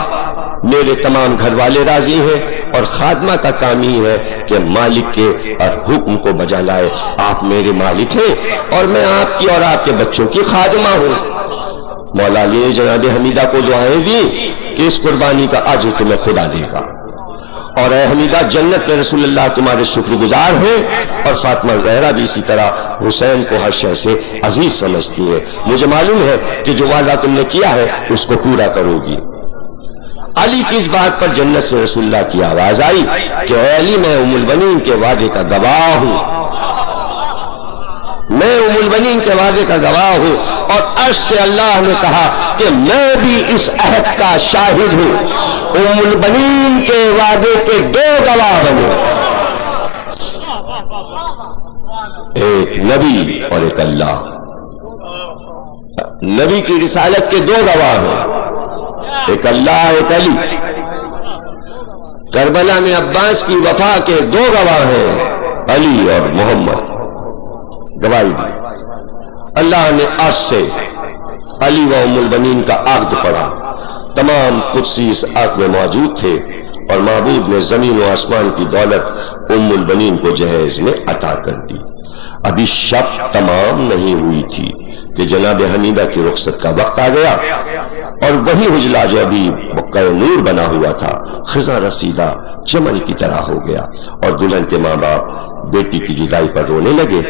میرے تمام گھر والے راضی ہیں، اور خادمہ کا کام ہی ہے کہ مالک کے اور حکم کو بجا لائے۔ آپ میرے مالک ہیں اور میں آپ کی اور آپ کے بچوں کی خادمہ ہوں۔ مولا علی نے جناب حمیدہ کو دعائیں دی کہ اس قربانی کا اجر تمہیں خدا دے گا، اور اے حمیدہ جنت میں رسول اللہ تمہارے شکر گزار ہیں، اور فاطمہ زہرا بھی اسی طرح حسین کو ہر شے سے عزیز سمجھتی ہے۔ مجھے معلوم ہے کہ جو وعدہ تم نے کیا ہے اس کو پورا کرو گی۔ علی کی اس بات پر جنت سے رسول اللہ کی آواز آئی کہ اے علی، میں ام البنین کے وعدے کا گواہ ہوں، میں ام البنین کے وعدے کا گواہ ہوں، اور عرش سے اللہ نے کہا کہ میں بھی اس عہد کا شاہد ہوں۔ ام البنین کے وعدے کے 2 گواہ بنے، ایک نبی اور ایک اللہ۔ نبی کی رسالت کے 2 گواہ ہیں، ایک اللہ ایک علی۔ کربلا میں عباس کی وفا کے 2 گواہ ہیں، علی اور محمد۔ گواہی دی، اللہ نے عرش سے علی و ام البنین کا عقد پڑھا، تمام قدسی اس عقد میں موجود تھے، اور معبود نے زمین و آسمان کی دولت ام البنین کو جہیز میں عطا کر دی۔ ابھی شب تمام نہیں ہوئی تھی کہ جناب حمیدہ کی رخصت کا وقت آ گیا، اور وہی حجلہ جو ابھی بقع نور بنا ہوا تھا خزاں رسیدہ چمن کی طرح ہو گیا، اور دلہن کے ماں باپ بیٹی کی جدائی پر رونے لگے۔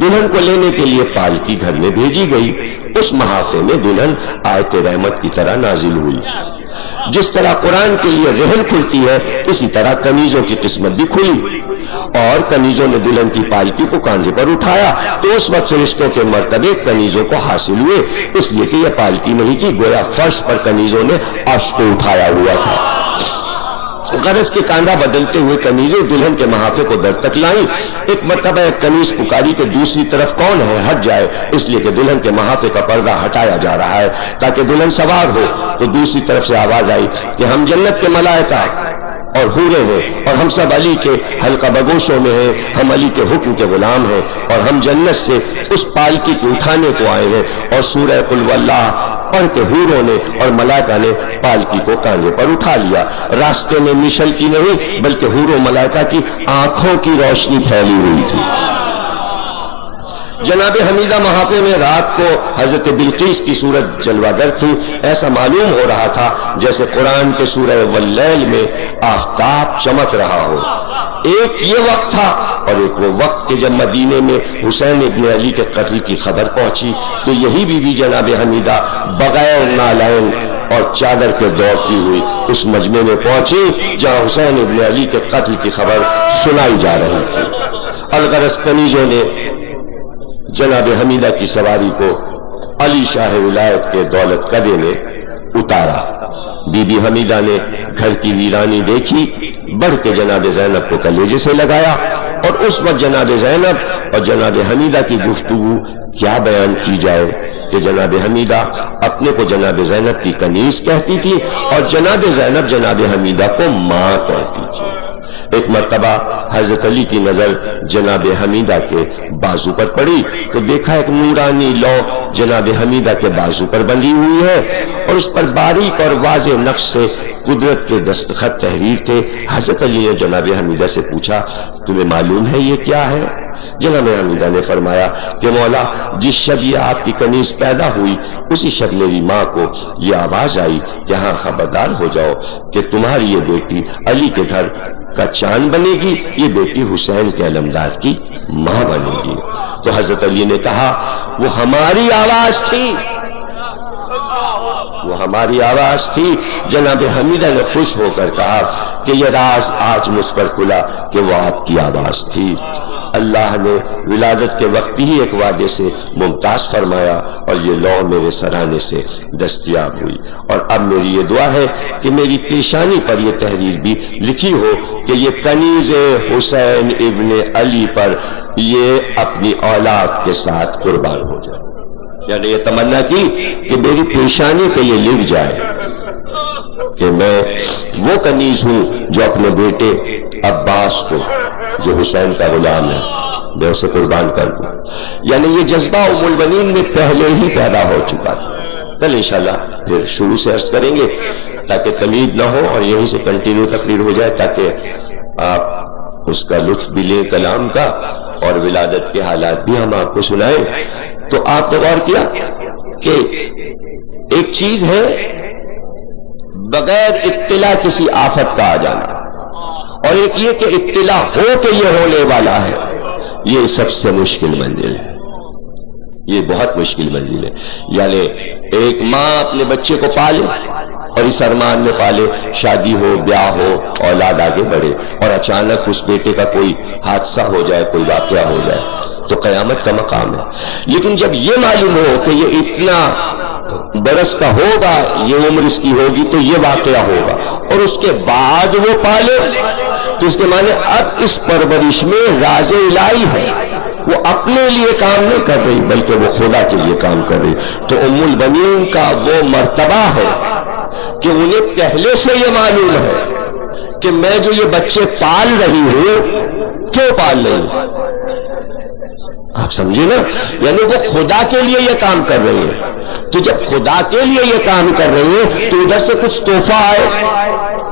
دلہن کو لینے کے لیے پالکی گھر میں بھیجی گئی۔ اس محافے میں دلہن آیت رحمت کی طرح نازل ہوئی۔ جس طرح قرآن کے لیے رحم کھلتی ہے، اسی طرح کنیزوں کی قسمت بھی کھلی، اور کنیزوں نے دلہن کی پالکی کو کاندھے پر اٹھایا تو اس وقت فرشتوں کے مرتبے کنیزوں کو حاصل ہوئے، اس لیے کہ یہ پالکی نہیں تھی، گویا فرش پر کنیزوں نے عرش کو اٹھایا ہوا تھا۔ غرض کے کاندھا بدلتے ہوئے کنیزیں دلہن کے محافے کو در تک لائیں۔ ایک مرتبہ ایک کنیز پکاری کہ دوسری طرف کون ہے، ہٹ جائے، اس لیے کہ دلہن کے محافے کا پردہ ہٹایا جا رہا ہے تاکہ دلہن سوار ہو۔ تو دوسری طرف سے آواز آئی کہ ہم جنت کے ملائکہ اور حوریں ہیں، اور ہم سب علی کے حلقہ بگوشوں میں ہیں، ہم علی کے حکم کے غلام ہیں، اور ہم جنت سے اس پالکی کو اٹھانے کو آئے ہیں۔ اور سورہ قل واللہ پڑھ کے حوروں نے اور ملائکہ نے پالکی کو کاندھے پر اٹھا لیا۔ راستے میں مشل کی نہیں بلکہ حور و ملائکہ کی آنکھوں کی روشنی پھیلی ہوئی تھی۔ جناب حمیدہ محافے میں رات کو حضرت بلقیس کی صورت جلوہ گر تھی. ایسا معلوم ہو رہا تھا جیسے قرآن کے سورہ واللیل میں آفتاب چمک رہا ہو. ایک یہ وقت تھا اور ایک وہ وقت کہ جب مدینے میں حسین ابن علی کے قتل کی خبر پہنچی تو یہی بی بی جناب حمیدہ بغیر نالین اور چادر کے دوڑتی ہوئی اس مجمع میں پہنچی جہاں حسین ابن علی کے قتل کی خبر سنائی جا رہی تھی. الغرض کنیزوں نے جناب حمیدہ کی سواری کو علی شاہ ولایت کے دولت قدے میں اتارا. بی بی حمیدہ نے گھر کی ویرانی دیکھی، بڑھ کے جناب زینب کو کلیجے سے لگایا اور اس وقت جناب زینب اور جناب حمیدہ کی گفتگو کیا بیان کی جائے کہ جناب حمیدہ اپنے کو جناب زینب کی کنیز کہتی تھی اور جناب زینب جناب حمیدہ کو ماں کہتی تھی. ایک مرتبہ حضرت علی کی نظر جناب حمیدہ کے بازو پر پڑی تو دیکھا ایک نورانی لو جناب حمیدہ کے بازو پر بندھی ہوئی ہے اور اس پر باریک اور واضح نقش سے قدرت کے دستخط تحریر تھے. حضرت علی نے جناب حمیدہ سے پوچھا تمہیں معلوم ہے یہ کیا ہے؟ جناب حمیدہ نے فرمایا کہ مولا جس شب یہ آپ کی کنیز پیدا ہوئی اسی شب میری ماں کو یہ آواز آئی کہ ہاں خبردار ہو جاؤ کہ تمہاری یہ بیٹی علی کے گھر کا چاند بنے گی، یہ بیٹی حسین کے علمدار کی ماں بنے گی. تو حضرت علی نے کہا وہ ہماری آواز تھی، وہ ہماری آواز تھی. جناب حمیدہ نے خوش ہو کر کہا کہ یہ راز آج مجھ پر کھلا کہ وہ آپ کی آواز تھی. اللہ نے ولادت کے وقت ہی ایک وعدے سے ممتاز فرمایا اور یہ لوح میرے سرانے سے دستیاب ہوئی. اور اب میری یہ دعا ہے کہ میری پیشانی پر یہ تحریر بھی لکھی ہو کہ یہ کنیز حسین ابن علی پر یہ اپنی اولاد کے ساتھ قربان ہو جائے. یعنی یہ تمنا کی کہ میری پیشانی پہ یہ لکھ جائے کہ میں وہ کنیز ہوں جو اپنے بیٹے عباس کو جو حسین کا غلام ہے میں اسے قربان کر دوں. یعنی یہ جذبہ ام البنین میں پہلے ہی پیدا ہو چکا تھا. کل انشاءاللہ پھر شروع سے عرض کریں گے تاکہ تمید نہ ہو اور یہیں سے کنٹینیو تقریر ہو جائے تاکہ آپ اس کا لطف بھی لیں کلام کا اور ولادت کے حالات بھی ہم آپ کو سنائیں. تو آپ نے غور کیا کہ ایک چیز ہے بغیر اطلاع کسی آفت کا آ جانا اور ایک یہ کہ اطلاع ہو کہ یہ ہونے والا ہے. یہ سب سے مشکل منزل ہے، یہ بہت مشکل منزل ہے. یعنی ایک ماں اپنے بچے کو پالے اور اس ارمان میں پالے شادی ہو بیاہ ہو اولاد آگے بڑھے اور اچانک اس بیٹے کا کوئی حادثہ ہو جائے کوئی واقعہ ہو جائے تو قیامت کا مقام ہے. لیکن جب یہ معلوم ہو کہ یہ اتنا برس کا ہوگا یہ عمر اس کی ہوگی تو یہ واقعہ ہوگا اور اس کے بعد وہ پالے تو اس کے معنی اب اس پرورش میں راز الہی ہے. وہ اپنے لیے کام نہیں کر رہی بلکہ وہ خدا کے لیے کام کر رہی. تو ام البنین کا وہ مرتبہ ہے کہ انہیں پہلے سے یہ معلوم ہے کہ میں جو یہ بچے پال رہی ہوں کیوں پال رہی ہوں. آپ سمجھے نا، یعنی وہ خدا کے لیے یہ کام کر رہی ہے. تو جب خدا کے لیے یہ کام کر رہی ہے تو ادھر سے کچھ تحفہ آئے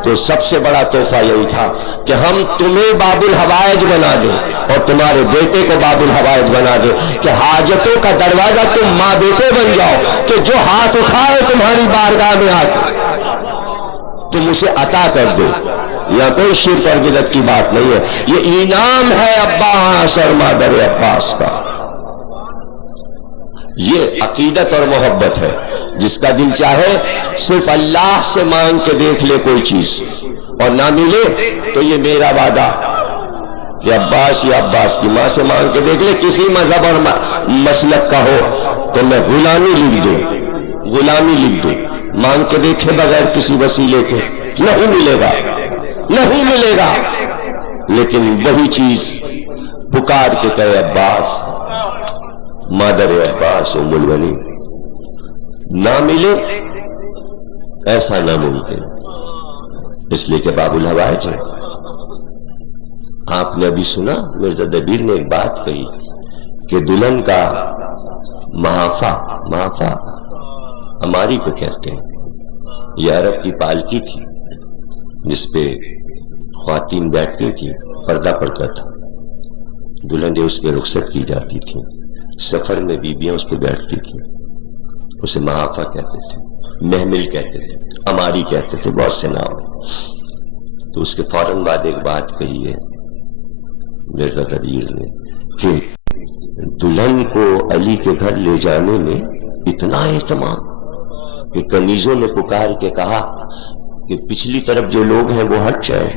تو سب سے بڑا تحفہ یہی تھا کہ ہم تمہیں باب الحوائج بنا دیں اور تمہارے بیٹے کو باب الحوائج بنا دیں کہ حاجتوں کا دروازہ تم ماں بیٹے بن جاؤ کہ جو ہاتھ اٹھائے تمہاری بارگاہ میں آ کے تم اسے عطا کر دو. یا کوئی شرک اور بدعت کی بات نہیں ہے، یہ انعام ہے عباس اور مادر عباس کا. یہ عقیدت اور محبت ہے. جس کا دل چاہے صرف اللہ سے مانگ کے دیکھ لے کوئی چیز اور نہ ملے تو یہ میرا وعدہ کہ عباس یا عباس کی ماں سے مانگ کے دیکھ لے کسی مذہب اور مسلک کا ہو تو میں غلامی لکھ دوں، غلامی لکھ دوں. مانگ کے دیکھے بغیر کسی وسیلے کے نہیں ملے گا، نہیں ملے گا. لیکن وہی چیز پکار کے کہے عباس مادر عباس ام البنین نہ ملے ایسا ناممکن، اس لیے کہ باب الحوائج ہے. آپ نے ابھی سنا مرزا دبیر نے ایک بات کہی کہ دلہن کا محافہ ہماری کو کہتے ہیں. یہ عرب کی پالکی تھی جس پہ خواتین بیٹھتی تھی، پردہ پڑتا تھا، دلہنیں اس پہ رخصت کی جاتی تھی. سفر میں بیویاں اس پہ بیٹھتی تھیں، اسے محافہ کہتے تھے، محمل کہتے تھے، اماری کہتے تھے، بہت سے نام۔ تو اس کے فوراً بعد ایک بات کہی ہے مرزا دبیر نے کہ دلہن کو علی کے گھر لے جانے میں اتنا اہتمام کہ کنیزوں نے پکار کے کہا کہ پچھلی طرف جو لوگ ہیں وہ ہٹ جائیں،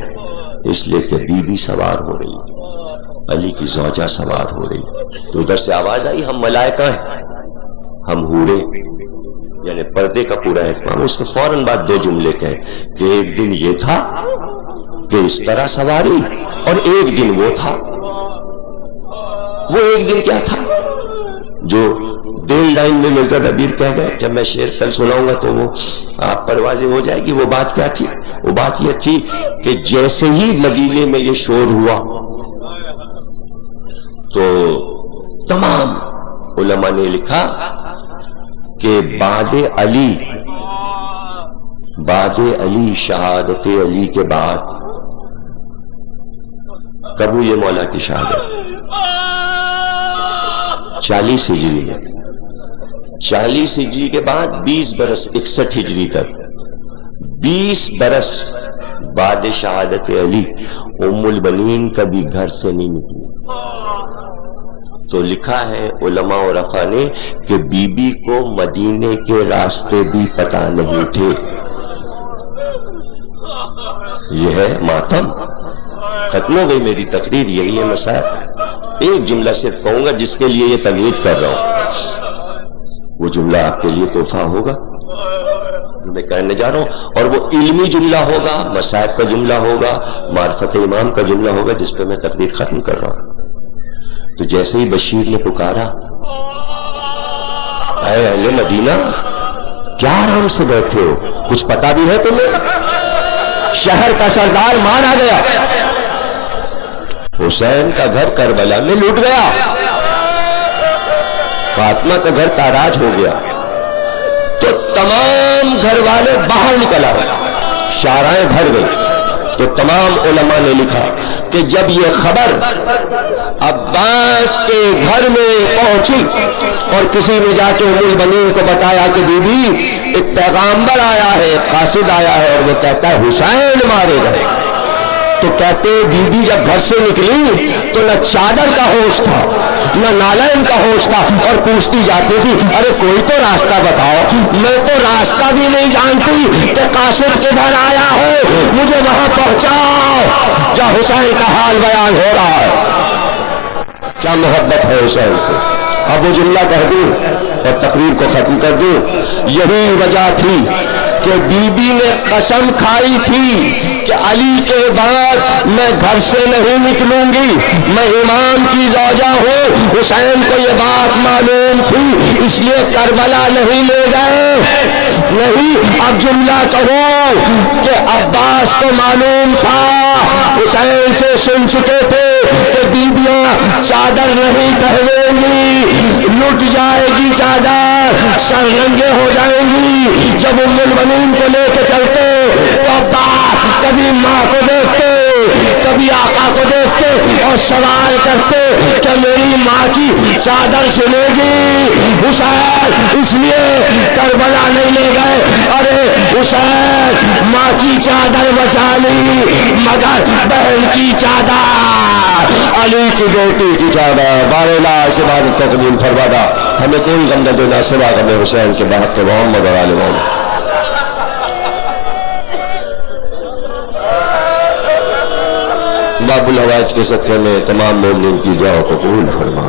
اس لیے کہ بی بی سوار ہو رہی ہے، علی کی زوجہ سوار ہو رہی ہے۔ تو ادھر سے آواز آئی ہم ملائکہ ہیں، ہم حورے، یعنی پردے کا پورا اہتمام۔ اس کے فوراً بعد دو جملے کہیں کہ ایک دن یہ تھا کہ اس طرح سواری، اور ایک دن وہ تھا۔ وہ ایک دن کیا تھا جو ڈیل لائن میں مرزا دبیر کہہ گئے؟ جب میں شعر کل سناؤں گا تو وہ آپ پر واضح ہو جائے گی۔ وہ بات کیا تھی؟ وہ بات یہ تھی کہ جیسے ہی مدینے میں یہ شور ہوا تو تمام علماء نے لکھا کہ بعد علی شہادت علی کے بعد کب ہوئی مولا کی شہادت؟ 40 ہجری میں۔ 40 ہجری کے بعد 20 برس 61 ہجری تک 20 برس بعد شہادت علی ام البنین کبھی گھر سے نہیں نکلی۔ تو لکھا ہے علماء اور عرفا نے کہ بی بی کو مدینے کے راستے بھی پتہ نہیں تھے۔ یہ ہے ماتم۔ ختم ہو گئی میری تقریر، یہی ہے مسائل۔ ایک جملہ صرف کہوں گا جس کے لیے یہ تمہید کر رہا ہوں، وہ جملہ آپ کے لیے تحفہ ہوگا جو میں کہنے جا رہا ہوں، اور وہ علمی جملہ ہوگا، مسائل کا جملہ ہوگا، معرفت امام کا جملہ ہوگا، جس پہ میں تقریر ختم کر رہا ہوں۔ تو جیسے ہی بشیر نے پکارا اے اہل مدینہ کیا آرام سے بیٹھے ہو، کچھ پتا بھی ہے تمہیں؟ شہر کا سردار مارا گیا، حسین کا گھر کربلا میں لوٹ گیا، فاطمہ کا گھر تاراج ہو گیا۔ تو تمام گھر والے باہر نکل آئے، شارائیں بھر گئی۔ تو تمام علماء نے لکھا کہ جب یہ خبر عباس کے گھر میں پہنچی اور کسی نے جا کے ام البنین کو بتایا کہ بی بی ایک پیغامبر آیا ہے، ایک قاصد آیا ہے، اور وہ کہتا ہے حسین مارے گئے، تو کہتے بی بی جب گھر سے نکلی تو نہ چادر کا ہوش تھا نہ نالین کا ہوش تھا، اور پوچھتی جاتی تھی ارے کوئی تو راستہ بتاؤ، میں تو راستہ بھی نہیں جانتی کہ قاصد کدھر آیا ہے، مجھے وہاں پہنچاؤ جہاں حسین کا حال بیان ہو رہا ہے۔ کیا محبت ہے حسین سے۔ اب وہ جملہ کہہ دوں اور تقریر کو ختم کر دوں۔ یہی وجہ تھی کہ بی بی نے قسم کھائی تھی کہ علی کے بعد میں گھر سے نہیں نکلوں گی، میں امام کی زوجہ ہوں۔ حسین کو یہ بات معلوم تھی، اس لیے کربلا نہیں لے گئے۔ نہیں، اب جملہ کہوں کہ عباس کو معلوم تھا، حسین سے سن چکے تھے کہ بیویاں چادر نہیں پہنیں گی، لٹ جائے گی چادر، سر رنگے ہو جائیں گی۔ جب ام البنین کو لے کے چلتے تو عباس کبھی ماں کو دیکھتے کبھی آقا کو دیکھتے اور سوال کرتے کہ میری ماں کی چادر سنے گی۔ حسین اس لیے کربلا نہیں لے گئے، ارے حسین ماں کی چادر بچا لی مگر بہن کی چادر، علی کی بیٹی کی چادر بارلا سے عبادت کا قبول فرمانا۔ ہمیں کوئی غم نہ دینا سوا غم حسین کے بحق کے محمد اور آل محمد۔ باب الحوائج کے صدقے میں تمام مومنین کی دعاؤں کو قبول فرما۔